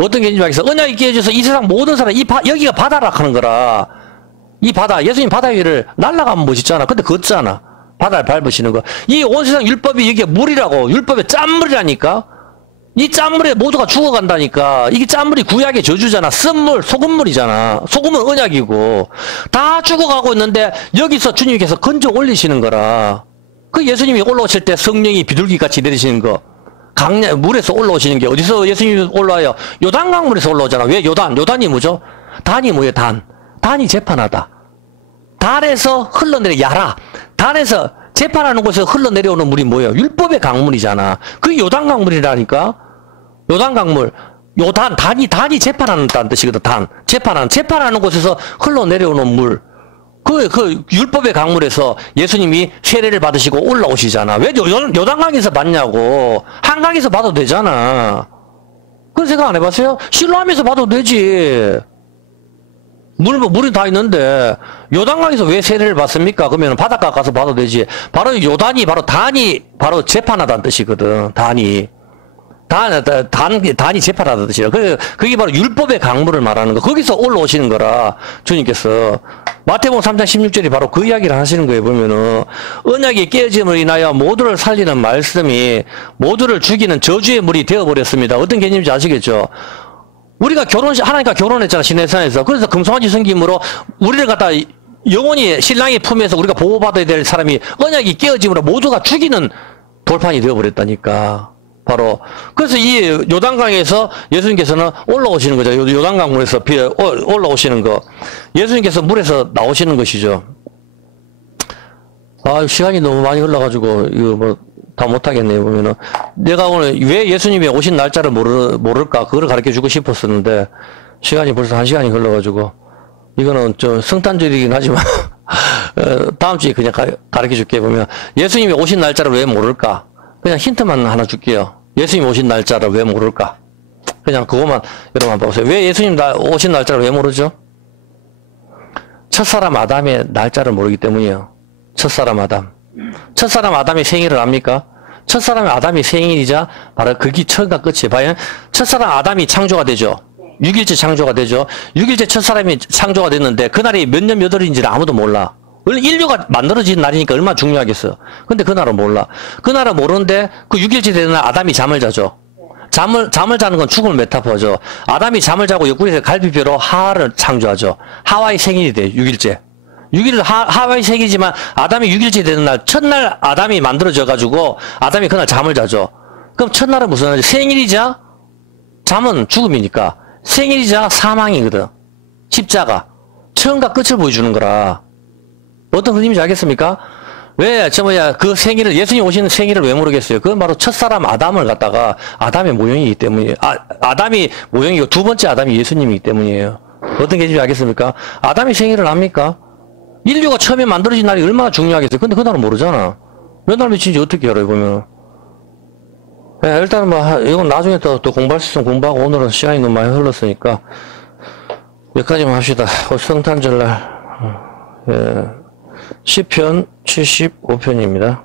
어떤 개념인지 알겠어? 언약이 깨어져서 이 세상 모든 사람, 여기가 바다라 하는 거라. 이 바다, 예수님 바다 위를 날아가면 멋있잖아. 근데 걷잖아. 바다를 밟으시는 거. 이 온 세상 율법이 이게 물이라고. 율법의 짠물이라니까? 이 짠물에 모두가 죽어간다니까. 이게 짠물이 구약의 저주잖아. 쓴물, 소금물이잖아. 소금은 언약이고. 다 죽어가고 있는데 여기서 주님께서 건져 올리시는 거라. 그 예수님이 올라오실 때 성령이 비둘기같이 내리시는 거. 물에서 올라오시는 게 어디서 예수님이 올라와요? 요단강물에서 올라오잖아. 왜 요단이 뭐죠? 단이 뭐예요? 단이 재판하다. 단에서 흘러내려 단에서 재판하는 곳에서 흘러내려오는 물이 뭐예요? 율법의 강물이잖아. 그게 요단강물이라니까. 요단강물. 단이 재판한다는 뜻이거든. 재판하는 곳에서 흘러내려오는 물. 그 율법의 강물에서 예수님이 세례를 받으시고 올라오시잖아. 왜 요단강에서 받냐고. 한강에서 봐도 되잖아. 그런 생각 안 해봤어요? 실로암에서 봐도 되지. 물이 다 있는데 요단강에서 왜 세례를 받습니까? 그러면 바닷가 가서 봐도 되지. 바로 요단이 단이 재판하다는 뜻이거든. 단이 재판하다는 뜻이야. 그게 바로 율법의 강물을 말하는 거. 거기서 올라오시는 거라 주님께서 마태복음 3장 16절이 바로 그 이야기를 하시는 거예요. 보면은 언약의 깨어짐을 인하여 모두를 살리는 말씀이 모두를 죽이는 저주의 물이 되어버렸습니다. 어떤 개념인지 아시겠죠? 우리가 하나님과 결혼했잖아, 시내산에서. 그래서 금송아지 성김으로 우리를 갖다 영원히 신랑의 품에서 우리가 보호받아야 될 사람이 언약이 깨어짐으로 모두가 죽이는 돌판이 되어버렸다니까. 바로. 그래서 이 요단강에서 예수님께서는 올라오시는 거죠. 요단강물에서 올라오시는 거. 예수님께서 물에서 나오시는 것이죠. 시간이 너무 많이 흘러가지고, 이거 다 못하겠네요, 보면은. 내가 오늘 왜 예수님이 오신 날짜를 모를까? 그거를 가르쳐 주고 싶었었는데, 시간이 벌써 1시간이 흘러가지고, 이거는 좀 성탄절이긴 하지만, 다음 주에 그냥 가르쳐 줄게 보면, 예수님이 오신 날짜를 왜 모를까? 그냥 힌트만 하나 줄게요. 예수님 오신 날짜를 왜 모를까? 그냥 그것만 여러분 한번 보세요. 왜 예수님 오신 날짜를 왜 모르죠? 첫사람 아담의 날짜를 모르기 때문이에요. 첫사람 아담의 생일을 압니까? 첫사람 아담의 생일이자 바로 그게 처음과 끝이에요. 과연 첫사람 아담이 창조가 되죠. 6일째 창조가 되죠. 6일째 첫사람이 창조가 됐는데 그날이 몇 년 몇 월인지를 아무도 몰라. 인류가 만들어진 날이니까 얼마나 중요하겠어. 근데 그날은 몰라. 그날은 모르는데 그 6일째 되는 날 아담이 잠을 자죠. 잠을 자는 건 죽음을 메타포죠. 아담이 잠을 자고 옆구리에서 갈비뼈로 하와를 창조하죠. 하와의 생일이 돼요. 6일째. 6일 하와의 생일이지만 아담이 6일째 되는 날 첫날 아담이 만들어져 가지고 아담이 그날 잠을 자죠. 그럼 첫날은 무슨 날이지? 생일이자 잠은 죽음이니까 생일이자 사망이거든. 십자가. 처음과 끝을 보여주는 거라. 어떤 그림인지 알겠습니까? 왜, 그 생일을, 예수님 오시는 생일을 왜 모르겠어요? 그건 바로 첫사람 아담을 갖다가 아담의 모형이기 때문이에요. 아담이 모형이고 두 번째 아담이 예수님이기 때문이에요. 어떤 개념인지 알겠습니까? 아담의 생일을 압니까? 인류가 처음에 만들어진 날이 얼마나 중요하겠어요? 근데 그날은 모르잖아. 몇 날 며칠인지 어떻게 알아요, 보면. 네, 일단은 이건 나중에 또 공부할 수 있으면 공부하고 오늘은 시간이 너무 많이 흘렀으니까 여기까지만 합시다. 성탄절날. 예. 시편 75편입니다.